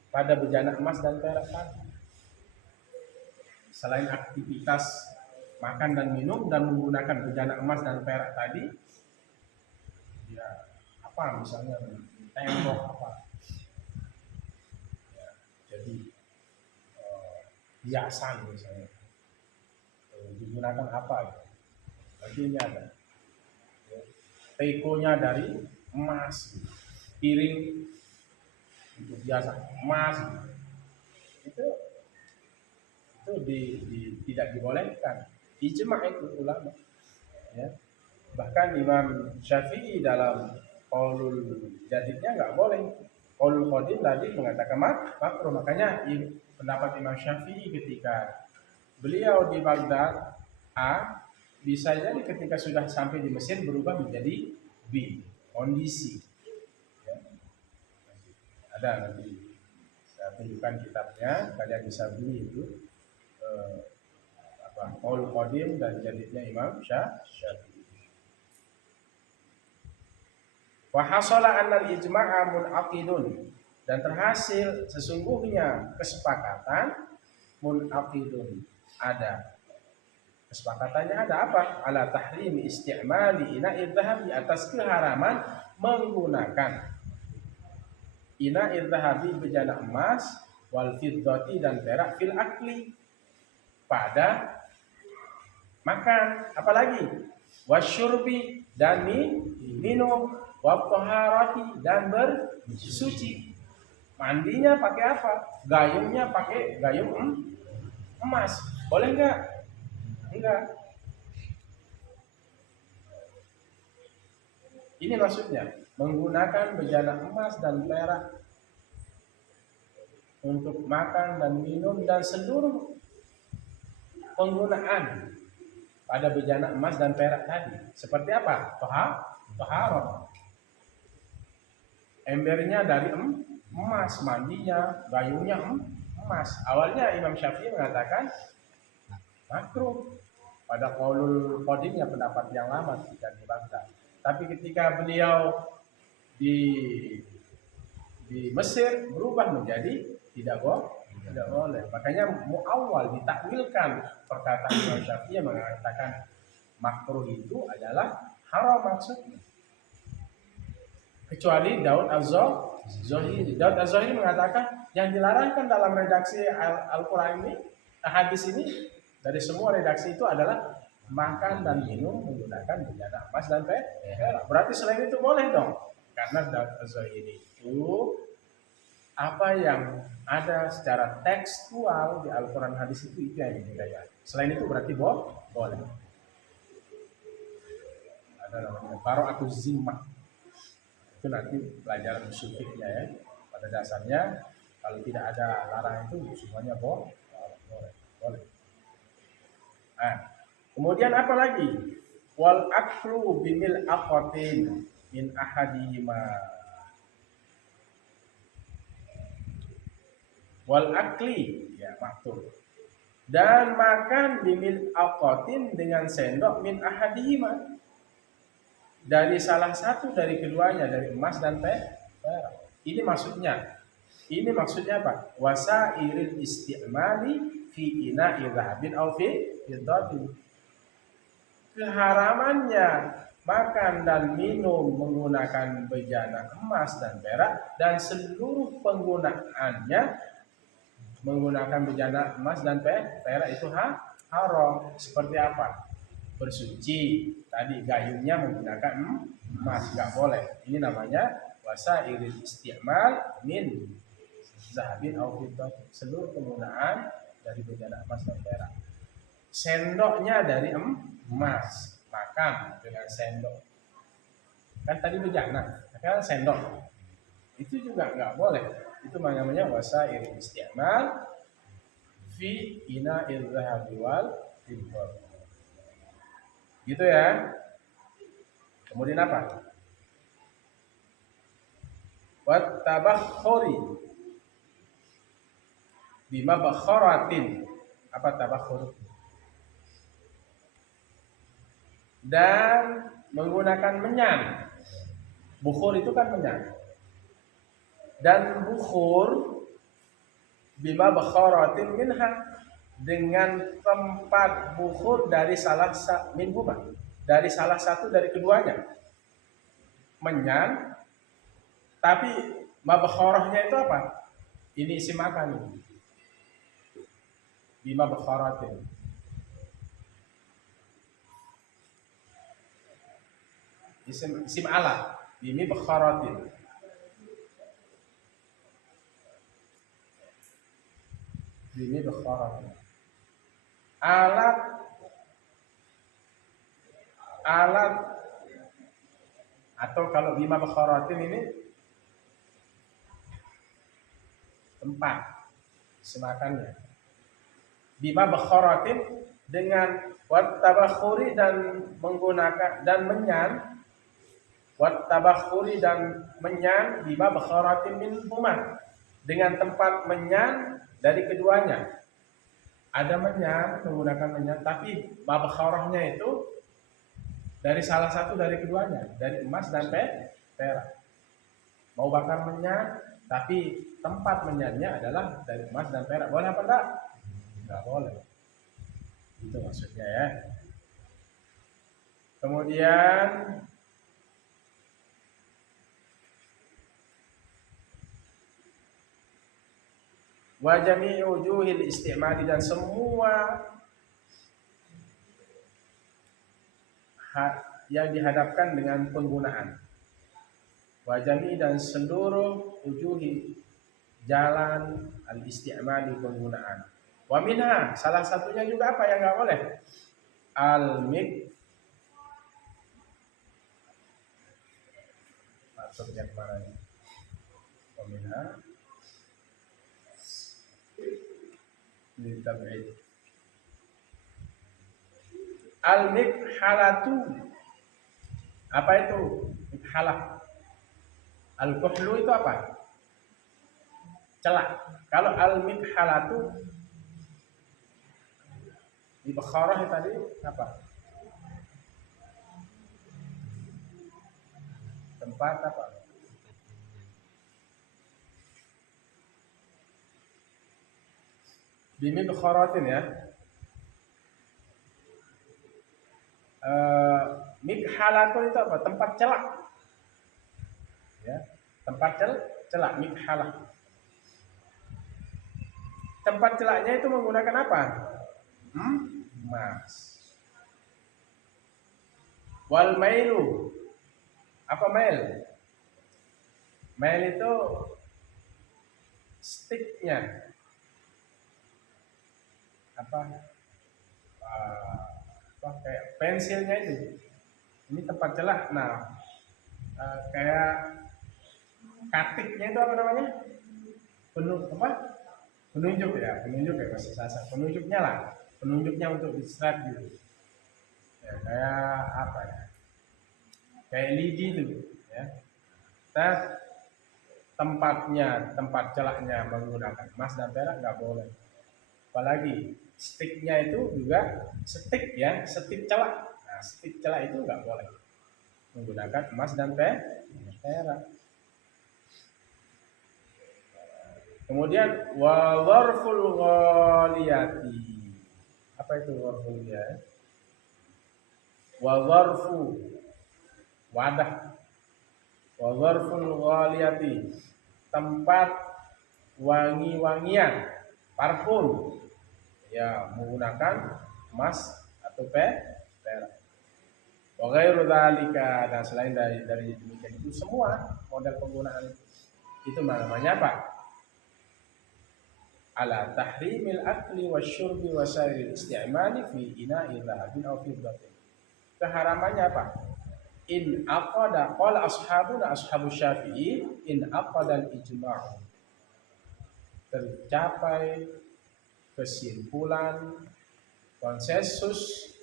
pada bejana emas dan perak tadi. Selain aktivitas makan dan minum dan menggunakan bejana emas dan perak tadi, ya apa misalnya tembok apa, ya, jadi hiasan misalnya digunakan apa gitu. Berarti ini ada tekonya dari emas, gitu. Piring untuk biasa emas, gitu. itu tidak dibolehkan. Ijma itu ulama. Ya. Bahkan Imam Syafi'i dalam qaulul jadidnya nggak boleh. Qaulul qadim tadi mengatakan makruh. Makanya pendapat Imam Syafi'i ketika beliau di Baghdad A, bisa jadi ketika sudah sampai di Mesir berubah menjadi B, kondisi. Ya. Ada nanti saya tunjukkan kitabnya, kalian bisa beli itu. Qaul qadim dan jadidnya Imam Syafi'i. Wa hasala annal ijma'a munaqidun, dan terhasil sesungguhnya kesepakatan munaqidun, ada kesepakatannya, ada apa? Ala tahrim isti'mali ina'id dhahabi, atas keharaman menggunakan ina'id dhahabi bejana emas wal fiddati dan perak fil akli pada makan, apalagi wasyurbi dan minum, wattaharati dan bersuci. Mandinya pakai apa? Gayungnya pakai gayung emas. Boleh enggak? Enggak. Ini maksudnya menggunakan bejana emas dan perak untuk makan dan minum dan seluruh penggunaan pada bejana emas dan perak tadi. Seperti apa? Toharoh. Embernya dari emas, mandinya, gayungnya emas. Awalnya Imam Syafi'i mengatakan makruh pada qaulul qadimnya, pendapat yang lama ketika di Baghdad. Tapi ketika beliau di Mesir berubah menjadi tidak boleh. Makanya muawwal ditakwilkan perkataan Imam Syafi'i yang mengatakan makruh itu adalah haram maksudnya. Kecuali Daud Az-Zahiri. Daud Az-Zahiri mengatakan yang dilarangkan dalam redaksi Al-Qur'an ini, hadis ini, dari semua redaksi itu adalah makan dan minum menggunakan bejana emas dan perak. Berarti selain itu boleh dong. Karena Daud Az-Zahiri itu apa yang ada secara tekstual di Al-Quran hadis itu yang dimudahkan. Selain itu berarti boleh. Ada namanya bara'atuz zimmah. Itu nanti pelajaran usul fikih ya. Pada dasarnya kalau tidak ada larangan itu semuanya boleh. Nah, kemudian apa lagi? Wal aklu bimil aqatin min ahadihima. Wal akli, ya maktub. Dan makan bimil aqatin dengan sendok min ahadihima, dari salah satu dari keduanya, dari emas dan perak. Ini maksudnya apa? Wasairil isti'mali fi ina'i dhahabin aw fi fiddatin. Keharamannya makan dan minum menggunakan bejana emas dan perak, dan seluruh penggunaannya menggunakan bejana emas dan perak itu haram. Seperti apa? Bersuci, tadi gayungnya menggunakan emas, nggak boleh. Ini namanya wasairil isti'mal min zahabin aw fiddah, seluruh penggunaan dari bejana emas dan perak. Sendoknya dari emas, makan dengan sendok. Kan tadi bejana, sekarang sendok. Itu juga nggak boleh. Itu namanya wasairil isti'mal fi ina'il zahabi wal fiddah. Gitu ya. Kemudian apa? Wat tabakhuri bima bakharatin. Apa tabakhur? dan menggunakan menyan. Bukhur itu kan menyan. Dan bukhur bima bakharatin minha, dengan tempat bukhur dari salah satu dari keduanya. Menyan, tapi mabakharahnya itu apa? Ini isim makan ini. Bima bakharatin. Isim alat. Bimi bakharatin. Bimi bakharatin. Alat atau kalau bima bakharatin ini tempat semakannya. Bima bakharatin dengan wat tabakhuri dan menggunakan dan menyan, wat tabakhuri dan menyan bima bakharatin min huma, dengan tempat menyan dari keduanya. Ada menyan, menggunakan menyan, tapi mabakharahnya itu dari salah satu dari keduanya, dari emas dan perak. Mau bakar menyan, tapi tempat menyannya adalah dari emas dan perak. Boleh apa enggak? Enggak boleh. Itu maksudnya ya. Kemudian wa jami'u wujuhil istimali, dan semua yang dihadapkan dengan penggunaan. Wa jami' dan seluruh wujuhi jalan al-istimali, penggunaan. Wa minha, salah satunya juga apa yang enggak boleh? Al-mik, maksud yang mana ini? Wa minha litab'id. Al-mikhalatu, apa itu mikhalah? Al-kuhlu itu apa? Celak. Kalau al-mikhalatu di bakharah tadi apa? Tempat apa? Bimi bakharatin ya. Mikhalatu itu apa? Tempat celak. Ya, tempat celak mikhalah. Tempat celaknya itu menggunakan apa? Emas. Wal mailu, apa mail? Mail itu sticknya, apa kayak pensilnya itu. Ini tempat celak. Nah, kayak katiknya itu apa namanya? Penunjuk ya bahasa sasar. Penunjuknya lah, penunjuknya untuk diserat gitu. Ya, kayak apa ya? Kayak lidi itu, ya. Kita tempat celaknya menggunakan emas dan perak nggak boleh. Apalagi sticknya itu juga stick ya, stick celak. Nah, stick celak itu nggak boleh menggunakan emas dan perak. Kemudian wa dzarful ghaliyati. Apa itu dzarful ghaliyati? Wa dzarfu wadah. Wa dzarful ghaliyati, tempat wangi-wangian, parfum. Ya, menggunakan emas atau perak. Wa ghairu dzalika, dan selain dari demikian itu semua model penggunaan itu namanya apa? Ala tahrimil akli wasyurbi wasairil istimali fi ina'i dhahabin aw fiddatin. Keharamannya apa? In aqada, qala ashabuna ashabu Syafi'i, in aqada al-ijma'u, tercapai kesimpulan konsensus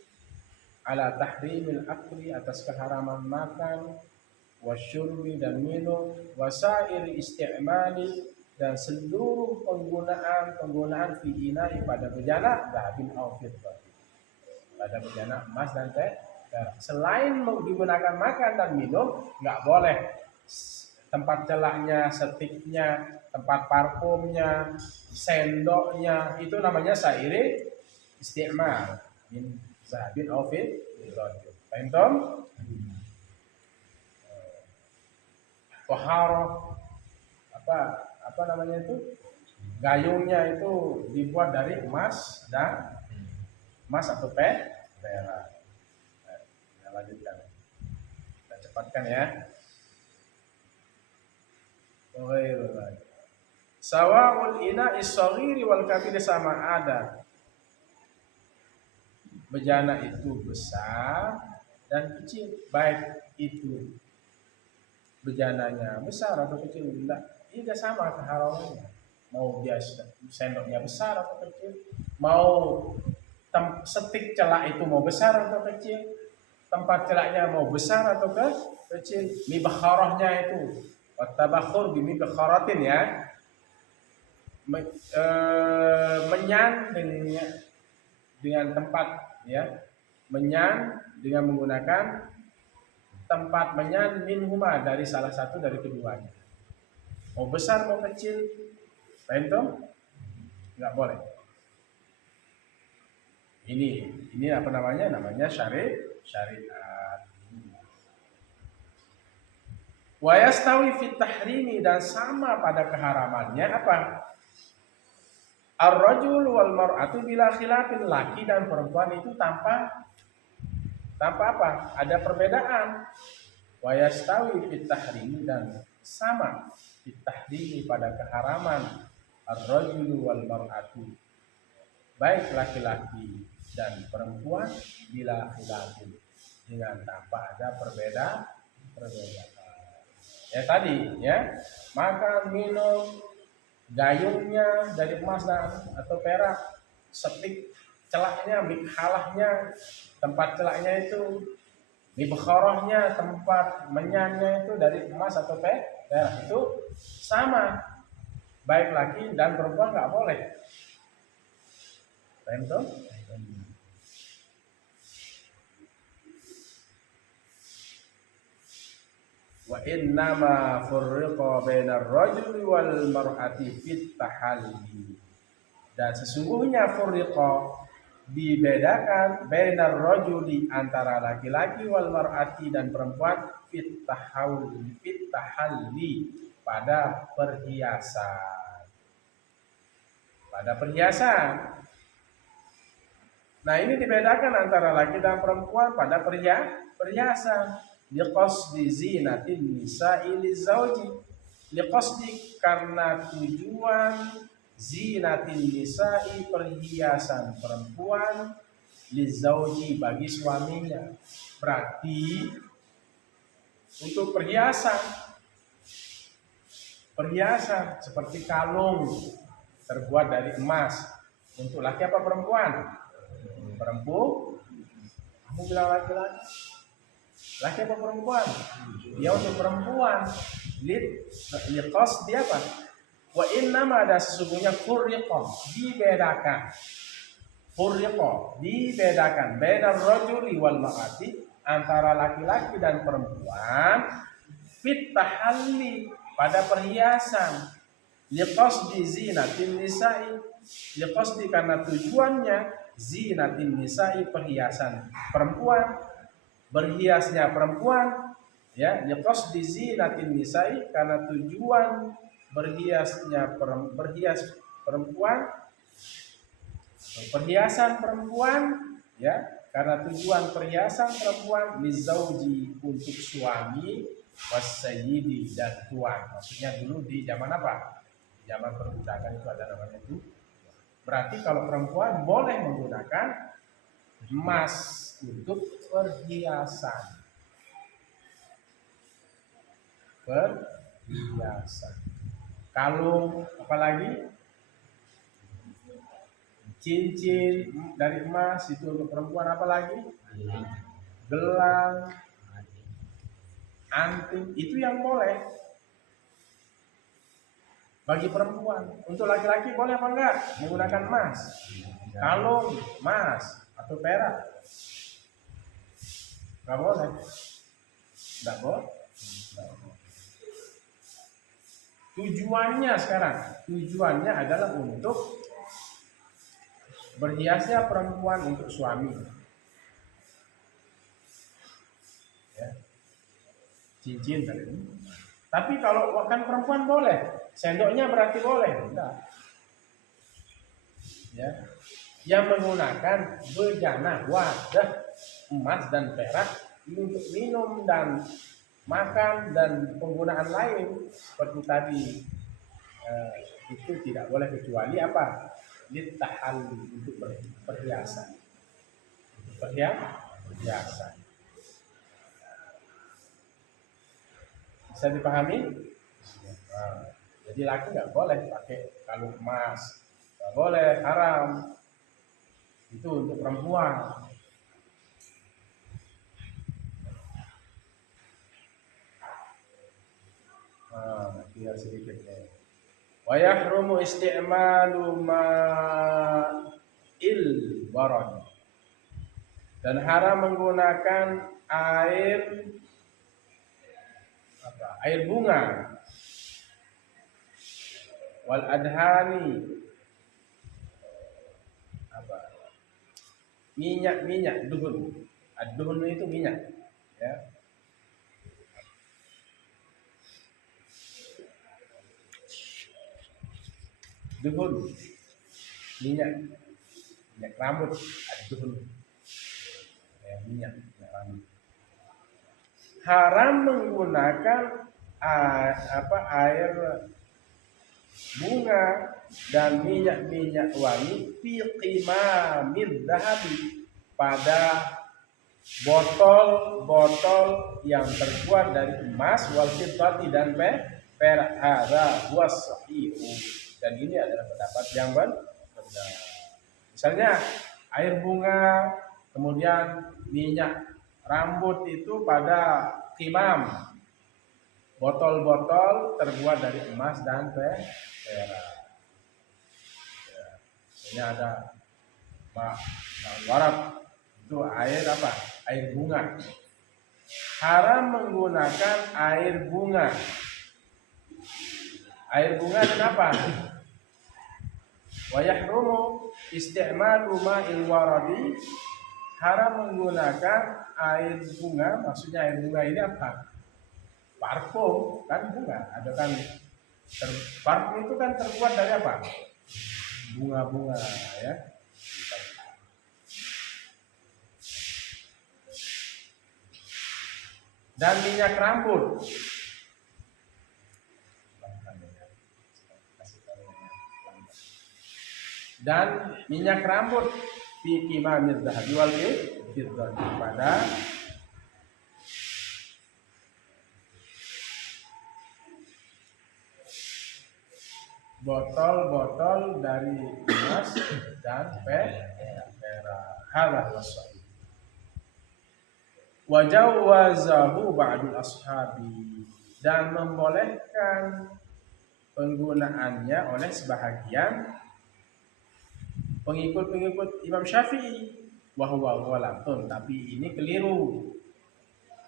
ala tahrimil akli, atas keharaman makan, wasyurbi dan minum, wasairi istimali, dan seluruh penggunaan fi ina'i, pada bejana dhahabin aw fiddatin, pada bejana emas dan perak. perak. Selain digunakan makan dan minum, nggak boleh. Tempat celahnya, setiknya, tempat parfumnya, sendoknya, itu namanya sairi isti'mal min zahabin aw fiddatin. Paham? Toharoh, apa namanya itu? Gayungnya itu dibuat dari emas atau perak. Kita lanjutkan. Kita cepatkan ya. Sawa'ul ina is-saghiri wal kabir, sama ada bejana itu besar dan kecil, baik itu bejananya besar atau kecil, tidak sama keharamannya. Mau dia sendoknya besar atau kecil, mau setik celak itu mau besar atau kecil, tempat celaknya mau besar atau kecil, mibakharahnya itu watabakhur bimibakharatin ya, menyan dengan tempat ya, menyan dengan menggunakan tempat menyan minhuma, dari salah satu dari keduanya, mau besar mau kecil, paham? Nggak boleh. Ini apa namanya? Namanya syariat. Wa yastawi fit tahrimi, dan sama pada keharamannya apa? Ar-rajul wal mar'atu bila khilafin, laki dan perempuan itu tanpa apa? Ada perbedaan. Wa yastawi fit tahrimi, dan sama fit tahrimi pada keharaman ar-rajul wal mar'atu, baik laki-laki dan perempuan, bila khilafin, dengan tanpa ada perbedaan. Ya tadi ya, makan minum, gayungnya dari emas atau perak, setik celaknya, mikhalahnya, tempat celaknya itu, mibkharahnya, tempat menyannya itu dari emas atau perak, itu sama, baik laki dan perempuan, nggak boleh. Paham? Wa innama furriqa bainar rajuli wal mar'ati fit tahalli, dan sesungguhnya furriqa dibedakan bainar rajuli antara laki-laki wal mar'ati dan perempuan fit tahalli pada perhiasan. Nah, ini dibedakan antara laki dan perempuan pada perhiasan. Liqasdi zinatin nisa'i lizauji, liqasdi karena tujuan, zinatin nisa'i perhiasan perempuan, lizauji bagi suaminya. Berarti untuk perhiasan seperti kalung terbuat dari emas, untuk laki apa perempuan? Perempuan. Kamu bilang laki-laki. Laki apa perempuan? Dia untuk perempuan. Liqas dia apa? Wa innama, ada sesungguhnya furriqa dibedakan bainar rajuli wal mar'ati, antara laki-laki dan perempuan, fit tahalli pada perhiasan, liqasdi zinatin nisa'i, liqasdi karena tujuannya, zinatin nisa'i perhiasan perempuan, berhiasnya perempuan ya, liqasdi zinatin nisa'i karena tujuan berhiasnya berhias perempuan, perhiasan perempuan ya, karena tujuan perhiasan perempuan, lizauji untuk suami, wasayyidi dan tuan. Maksudnya dulu di zaman apa? Zaman perbudakan itu ada namanya itu. Berarti kalau perempuan boleh menggunakan emas untuk perhiasan. Kalung, apalagi cincin dari emas itu untuk perempuan, apalagi gelang, anting, itu yang boleh bagi perempuan. Untuk laki-laki boleh apa enggak menggunakan emas? Kalung, emas atau perak? Nggak boleh. Nggak boleh. Tujuannya adalah untuk berhiasnya perempuan untuk suami. Ya. Cincin tadi. Tapi kalau kan perempuan boleh, sendoknya berarti boleh, enggak. Ya. Yang menggunakan bejana, wadah emas dan perak untuk minum dan makan dan penggunaan lain seperti tadi itu tidak boleh kecuali apa? Litahalli, untuk perhiasan. Perhiasan. Bisa dipahami? Nah, jadi laki nggak boleh pakai kalung emas, nggak boleh, haram. Itu untuk perempuan. Biar sedikit ya. Wa yahrumu isti'malu ma'il warad. Dan haram menggunakan air bunga, wal adhani, minyak duhun. Ad-duhun itu minyak, ya. Duhun, minyak rambut, ad-duhun, ya, minyak rambut. Haram menggunakan air bunga dan minyak wangi fi qimamid dhahabi, pada botol yang terbuat dari emas, wal fiddati, dan perak. Hadza huwas sahih, dan ini adalah pendapat yang benar. Misalnya air bunga, kemudian minyak rambut itu pada qimam, botol-botol terbuat dari emas dan perak. Misalnya ada warab, itu air apa? Air bunga. Haram menggunakan air bunga. Air bunga kenapa? Wa yahrumu isti'malu ma'il waradi. Haram menggunakan air bunga, maksudnya air bunga ini apa? Parfum, kan bunga. Ada kan parfum itu kan terbuat dari apa? Bunga-bunga, ya. Dan minyak rambut. Dan minyak rambut fi qimamid dhahabi wal fiddati, pada botol-botol dari emas dan perak. Hadza wasahih. Wa jawazahu ba'dul ashabi, dan membolehkan penggunaannya oleh sebahagian pengikut Imam Syafi'i. Wa huwa ghalatun, tapi ini keliru.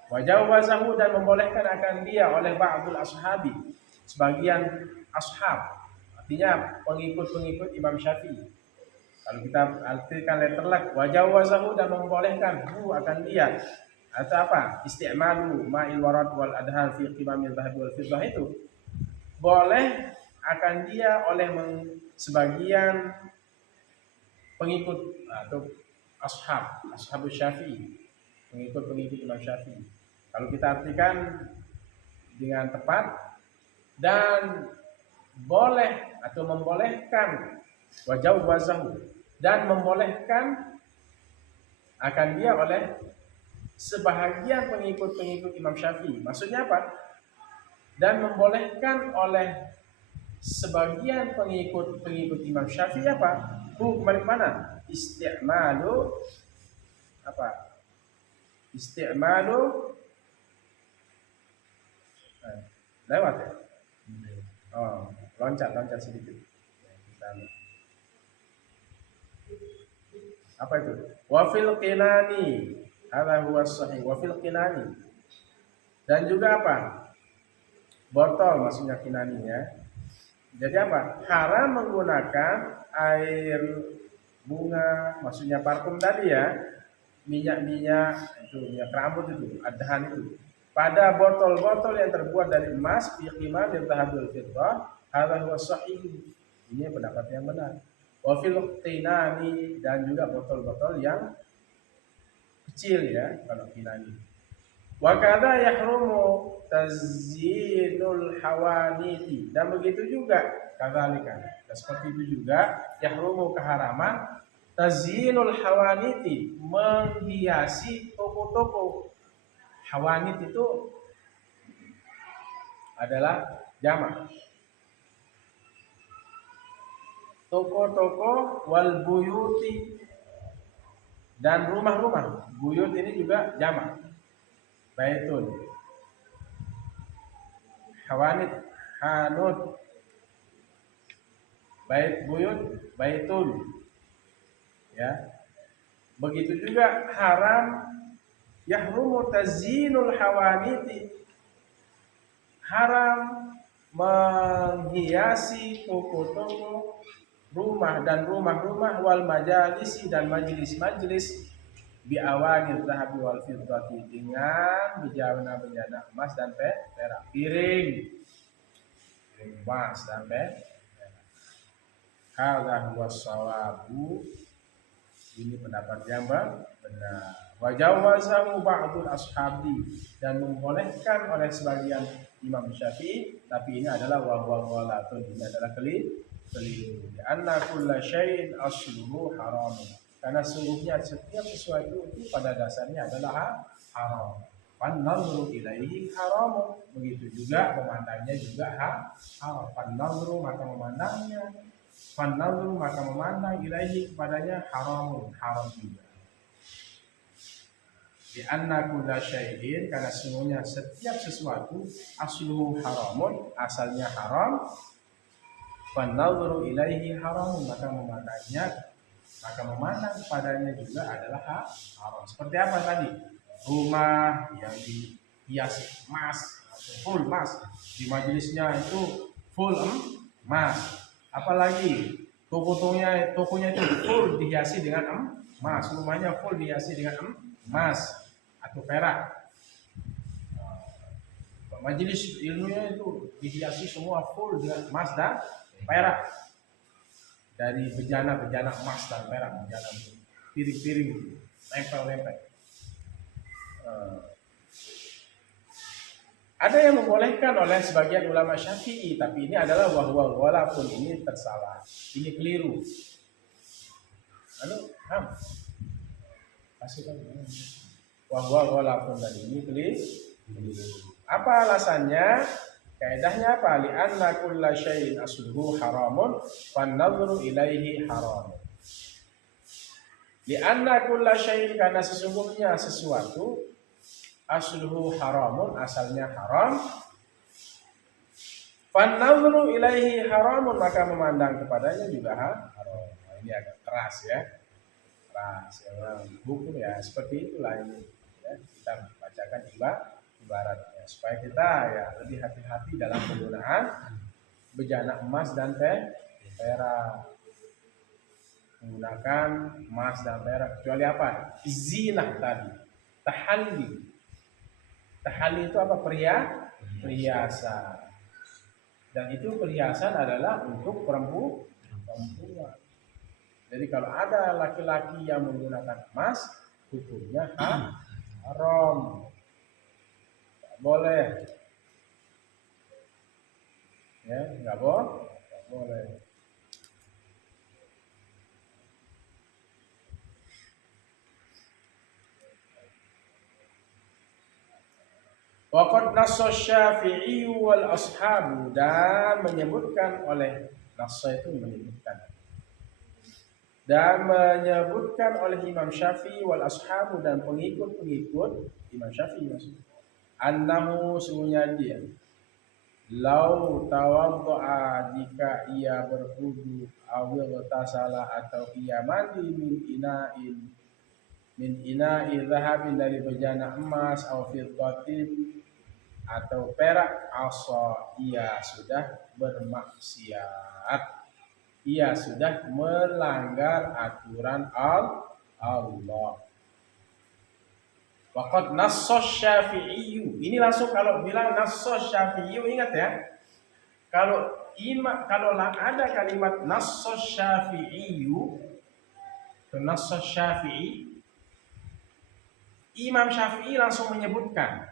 Wa jawazahu, dan membolehkan akan dia oleh ba'dul ashabi, sebagian ashab, artinya pengikut Imam Syafi'i. Kalau kita artikan letterlek, wa jawazahu, dan membolehkan akan dia, atau apa? Isti'malu ma'il warad wal adhan fi qimamil dhahab wal fiddah, itu boleh akan dia oleh sebagian pengikut atau ashabus Syafi'i, pengikut Imam Syafi'i. Kalau kita artikan dengan tepat, dan boleh atau membolehkan, wa jawazahu, dan membolehkan akan dia oleh sebahagian pengikut Imam Syafi'i. Maksudnya apa? Dan membolehkan oleh sebagian pengikut Imam Syafi'i apa? Kembali mana? Isti'malu apa? Isti'malu lewat ya? Oh, loncat sedikit. Apa itu? Wa fil qinani, Hadza huwa sahih wa fil qinani. Dan juga apa? Botol maksudnya kinani ya. Jadi apa? Haram menggunakan air bunga, maksudnya parfum tadi ya. Minyak-minyak itu, minyak rambut itu, adahan itu. Pada botol-botol yang terbuat dari emas, fi qimar yadhhabul fiddah, hadza huwa sahih. Ini pendapat yang benar. Wa fil qinani, dan juga botol-botol yang kecil ya, kalau qinani. Wa kadza yahrumu tazyinul hawaniti, dan begitu juga kadzalika. Dan seperti itu juga yahrumu keharaman tazyinul hawaniti, menghiasi toko-toko. Hawanit itu adalah jamak. Toko-toko wal buyuti, dan rumah-rumah. Buyut ini juga jamak. Baitun. Hawanit, hanut. Bait buyut, baitun. Ya. Begitu juga haram yahrumu tazyinul hawaniti, haram menghiasi toko-toko, rumah dan rumah-rumah, wal majalisi, dan majelis-majelis, bi awanil zahabi wal fiddati, dengan bejana-bejana emas dan perak, piring emas dan perak. Hadza huwa shawabu, ini pendapat yang benar. Wa jawazahu ba'dul ashabi, dan membolehkan oleh sebagian Imam Syafi'i, tapi ini adalah wa ghalatun, ini adalah keliru. Anna kulla syai'in asluhu haram, karena sungguhnya setiap sesuatu itu pada dasarnya adalah haram. Fan-nazru ilaihi haram, begitu juga memandangnya juga haram. Fan-nazru, maka memandangnya, fan-nazru, maka memandang, ilaihi, kepadanya, haram juga. Di anna kulla syai'in, karena sungguhnya setiap sesuatu asluhu haramun, asalnya haram. Fan-nazru ilaihi haram, maka memandangnya, maka memandang kepadanya juga adalah haram. Seperti apa tadi? Rumah yang dihiasi emas, full emas, di majelisnya itu full emas. Apalagi tokonya itu full dihiasi dengan emas, rumahnya full dihiasi dengan emas atau perak. Majelis ilmunya itu dihiasi semua full dengan emas dan perak, dari bejana-bejana emas dan perak, bejana piring-piring, lempel-lempel. Ada yang membolehkan oleh sebagian ulama Syafi'i, tapi ini adalah walaupun ini tersalah, ini keliru. Lalu, kasih tahu. Walaupun tadi ini keliru. Apa alasannya? Kaidahnya apa? Li'anna kulla syai'in asluhu haramun fan-nazru ilaihi haram. Li'anna kulla syai'in, karena sesungguhnya sesuatu asluhu haramun, asalnya haram, fan-nazru ilaihi haramun, maka memandang kepadanya juga haram. Nah, ini agak keras ya. Keras ya, hukum ya seperti itulah ini ya. Kita bacakan ibaratnya supaya kita ya lebih hati-hati dalam penggunaan bejana emas dan perak. Menggunakan emas dan perak kecuali apa? Zinah tadi. Tahalli itu apa? Perhiasan. Dan itu perhiasan adalah untuk perempuan. Jadi kalau ada laki-laki yang menggunakan emas, hukumnya haram. Boleh ya, nggak boleh. Waqad nassa Syafi'i wal ashabu, dan menyebutkan oleh nassa itu menyebutkan oleh Imam Syafi'i wal ashabu, dan pengikut-pengikut Imam Syafi'i maksudnya, annahu, sungguhnya dia, lau tawaddo'a, jika ia berwudu, awil tasala, atau ia mandi, min ina'in, min ina'i dhahabin dari bejana emas au fiddatin atau perak asa ia sudah bermaksiat, ia sudah melanggar aturan Allah. Waqad nassa Syafi'i. Ini langsung kalau bilang nassa Syafi'i ingat ya. Kalau ada kalimat nassa Syafi'i, nassa Syafi'i, Imam Syafi'i langsung menyebutkan.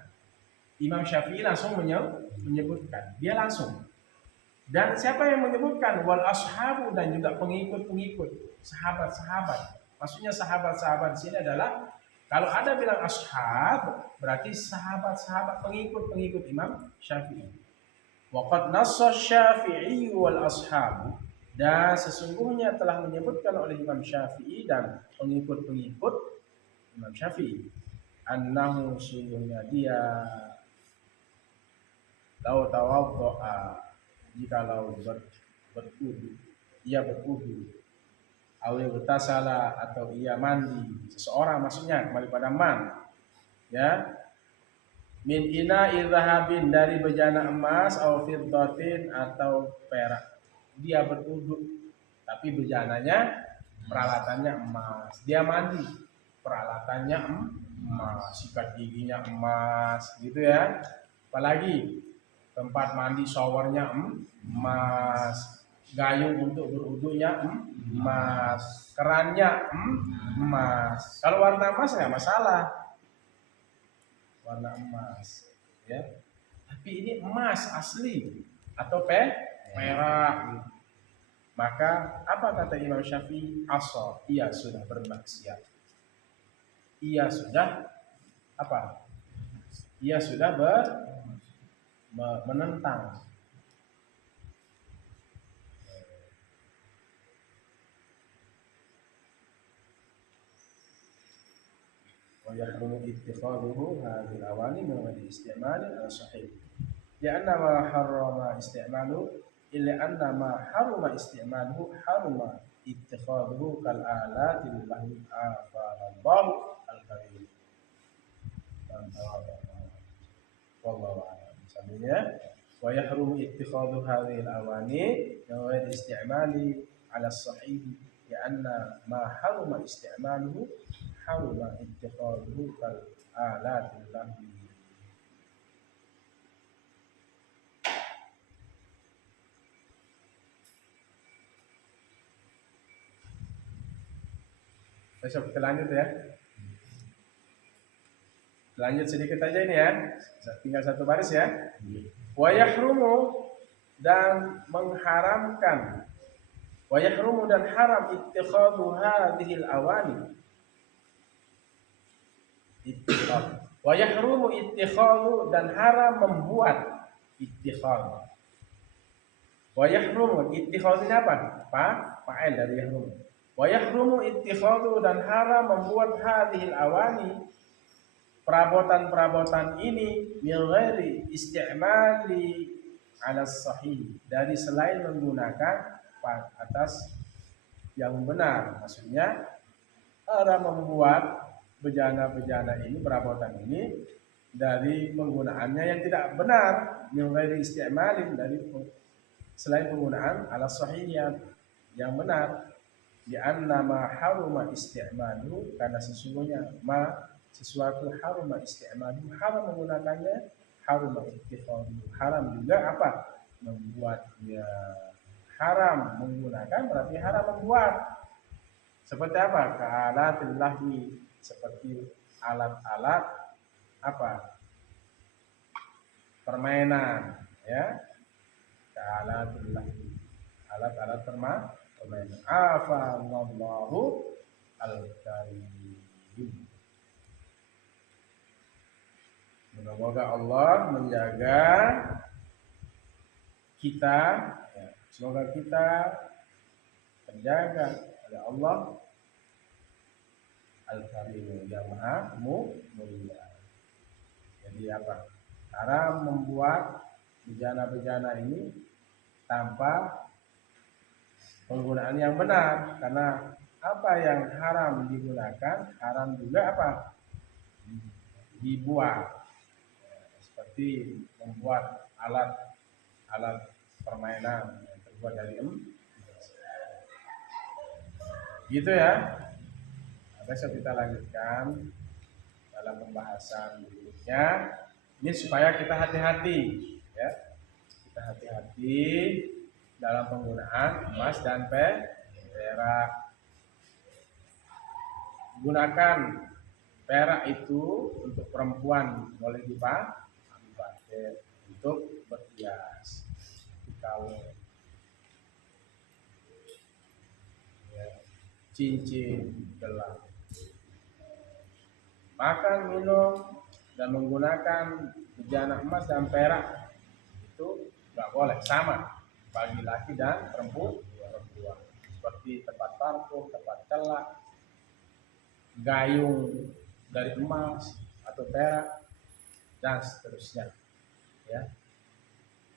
Imam Syafi'i langsung menyebutkan. Dia langsung. Dan siapa yang menyebutkan? Wal ashabu, dan juga pengikut-pengikut, sahabat-sahabat. Maksudnya sahabat-sahabat di sini adalah kalau ada bilang ashab, berarti sahabat-sahabat pengikut-pengikut Imam Syafi'i. Waqad nassa Syafi'i wal ashabu, dan sesungguhnya telah menyebutkan oleh Imam Syafi'i dan pengikut-pengikut Imam Syafi'i, annahu sungguhnya dia lau tawaddo'a, jikalau berwudu, ia berwudu, awi bertasala atau ia mandi, seseorang maksudnya kembali pada man, ya, min ina'i dhahabin dari bejana emas, au fiddatin atau perak, dia berwudu tapi bejananya peralatannya emas, dia mandi peralatannya emas, sikat giginya emas gitu ya, apalagi tempat mandi showernya emas, gayung untuk berwudunya emas, kerannya emas. Kalau warna emas nggak masalah, warna emas, ya. Tapi ini emas asli atau perak. Maka apa kata Imam Syafi'i? Asa, ia sudah bermaksiat. Ia sudah apa? Ia sudah menentang. Wa yahrumu ittikhadhuhu hadhil awani min ghairi isti'malin sahih. Li'anna ma harrama isti'malu illa anna ma harrama isti'maluhu harrama ittikhadhuhu kal alati lillahi afalallahu al-karim. Wallahu a'lam. Misalnya wa yahrumu ittikhadhu hadhil awani min ghairi isti'mali 'ala as-sahih li'anna ma harrama isti'maluhu harrama ittikhadhuhu kal alati lillahi. Besok kita lanjut ya. Lanjut sedikit aja ini ya. Tinggal satu baris ya. Wa yahrumu, dan mengharamkan. Wa yahrumu, dan haram ittikhadhu hadhil awani. Ittikhadhu. Wa yahrumu ittikhadhu, dan haram membuat ittikhadhu. Wa yahrumu, ittikhadhunya apa? Fa'il dari yahrumu. Wa yahrumu ittikhadhu, dan haram membuat hadhil awani, perabotan-perabotan ini, min ghairi isti'mali 'ala sahih, dari selain menggunakan atas yang benar. Maksudnya haram membuat bejana-bejana ini, perabotan ini, dari penggunaannya yang tidak benar, min ghairi isti'malin, dari selain penggunaan 'ala sahih yang benar. Di anna ma haruma isti'malu, karena sesungguhnya sesuatu haruma isti'malu, haram menggunakannya, haruma ittikhadhu, haram juga apa? Membuatnya. Haram menggunakan berarti haram membuat. Seperti apa? Ka'alatil lahwi, seperti alat-alat apa? Permainan, ya. Ka'alatil lahwi, alat-alat permainan. Afallahu al-karim. Semoga Allah menjaga kita, ya. Semoga kita terjaga oleh Allah al-karim, yang maha mulia. Jadi apa? Haram membuat bejana-bejana ini tanpa penggunaan yang benar, karena apa yang haram digunakan, haram juga apa? Dibuat. Seperti membuat alat permainan yang terbuat dari emas. Gitu ya. Nah, besok kita lanjutkan dalam pembahasan berikutnya. Ini supaya kita hati-hati, ya. Kita hati-hati dalam penggunaan emas dan perak. Gunakan perak itu untuk perempuan boleh dipakai untuk berhias, dikawin, ya, cincin, gelang. Makan, minum, dan menggunakan bejana emas dan perak itu nggak boleh, sama bagi laki dan perempuan. Seperti tempat parfum, tempat celak, gayung dari emas atau perak dan seterusnya, ya.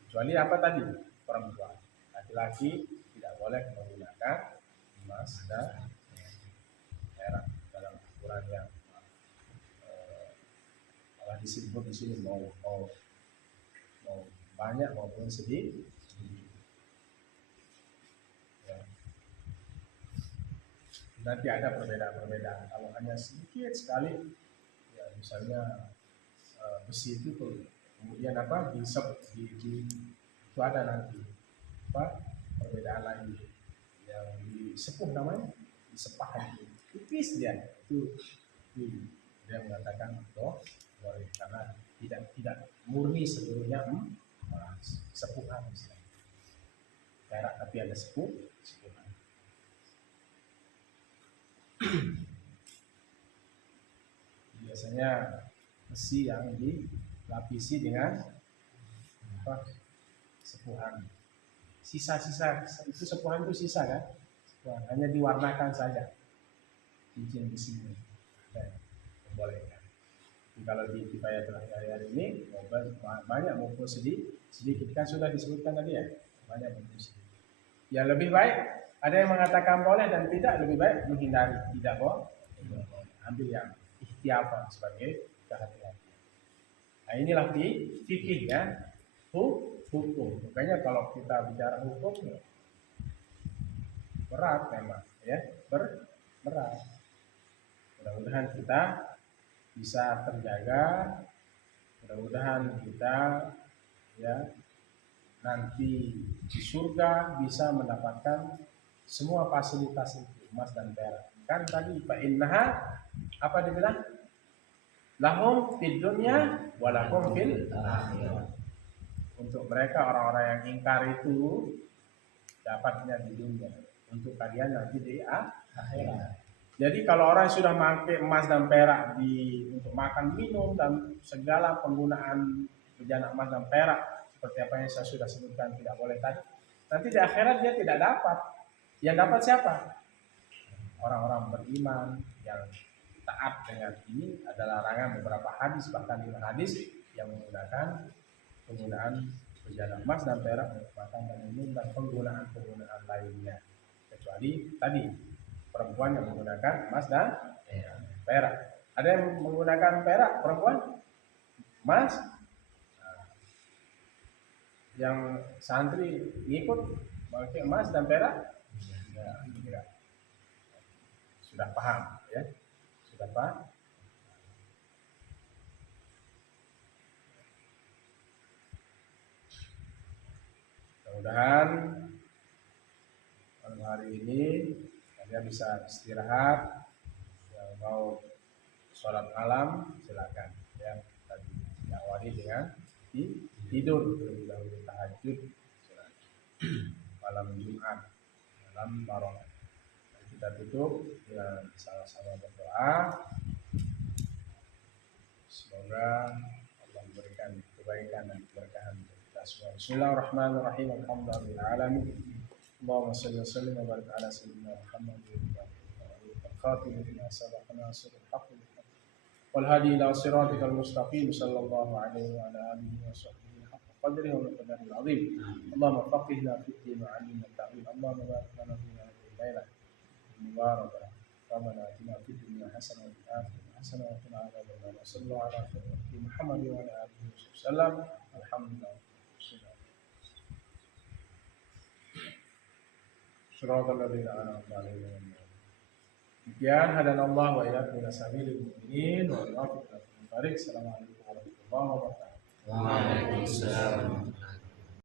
Kecuali apa tadi? Perempuan. Laki-laki tidak boleh menggunakan emas dan perak dalam ukuran yang disebut di sini mau banyak maupun sedikit. Ya. Nanti ada perbedaan. Kalau hanya sedikit sekali, ya misalnya besi itu kemudian apa itu ada nanti apa perbedaan lagi yang disepuh namanya disepah itu tipis dia itu dia mengatakan boleh karena tidak murni seluruhnya sepuhan misalnya perak tapi ada sepuhan. Biasanya besi yang dilapisi dengan apa sepuhan. Sisa-sisa itu sepuhan itu sisa kan? Sepuhan. Hanya diwarnakan saja cincin besinya. Boleh. Kalau di Kifayatul Ahya'i ini banyak maupun sedikit kan sudah disebutkan tadi ya, banyak maupun sedikit. Ya lebih baik ada yang mengatakan boleh dan tidak, lebih baik menghindari, tidak boleh. Ambil yang ikhtiafan sebagai kehati-hatian. Nah inilah fikih ya, hukum. Makanya kalau kita bicara hukum berat memang ya, berat. Mudah-mudahan kita bisa terjaga, mudah-mudahan kita ya nanti di surga bisa mendapatkan semua fasilitas itu, emas dan perak. Kan tadi Pak Innaha apa dibilang? Lahum fid dunya wa lakum fil akhirah. Untuk mereka orang-orang yang ingkar itu dapatnya di dunia, untuk kalian nanti di akhirat. Jadi kalau orang sudah memakai emas dan perak untuk makan, minum dan segala penggunaan bejana emas dan perak seperti apa yang saya sudah sebutkan tidak boleh tadi. Nanti di akhirat dia tidak dapat. Yang dapat siapa? Orang-orang beriman yang taat dengan ini. Ada larangan beberapa hadis, bahkan 5 hadis yang menggunakan penggunaan bejana emas dan perak untuk makan dan minum dan penggunaan lainnya. Kecuali tadi perempuan yang menggunakan emas dan perak. Ada yang menggunakan perak perempuan, emas. Yang santri ngikut pakai emas dan perak, ya, tidak. Sudah paham, ya, sudah paham. Mudah-mudahan malam hari ini kalian bisa istirahat. Yang mau sholat malam silakan. Yang tadi diawali dengan tidur terlebih dahulu tahajud malam Jumat, malam Barokah. Kita tutup dengan sama-sama berdoa. Semoga Allah memberikan kebaikan dan keberkahan untuk kita semua. Bismillahirrahmanirrahim. Alhamdulillah alamin. Allahumma shalli wa sallim wa barik ala sayyidina Muhammad al-Khatim lima sabaqa nasirul haqq wal hadi ila siratikal mustaqim sallallahu alaihi wa ala alihi wa sahbihi haqqa qadrihi wa miqdarihil azim. Allahumma faqihna fid din wa 'allimna ta'wil. Allahumma barik lana fi hadhihi al-lailah مباركة. ربنا آتنا في الدنيا حسنة وفي الآخرة حسنة وقنا عذاب النار. صلى الله على خير محمد وعلى آله وصحبه وسلم. الحمد لله. صراط الذين أنعمت عليهم. Demikian hadanallahu wa iyyakum ila sabilil mu'minin wa yuwaffiq ila tariq. Assalamualaikum warahmatullahi wabarakatuh. Waalaikumsalam.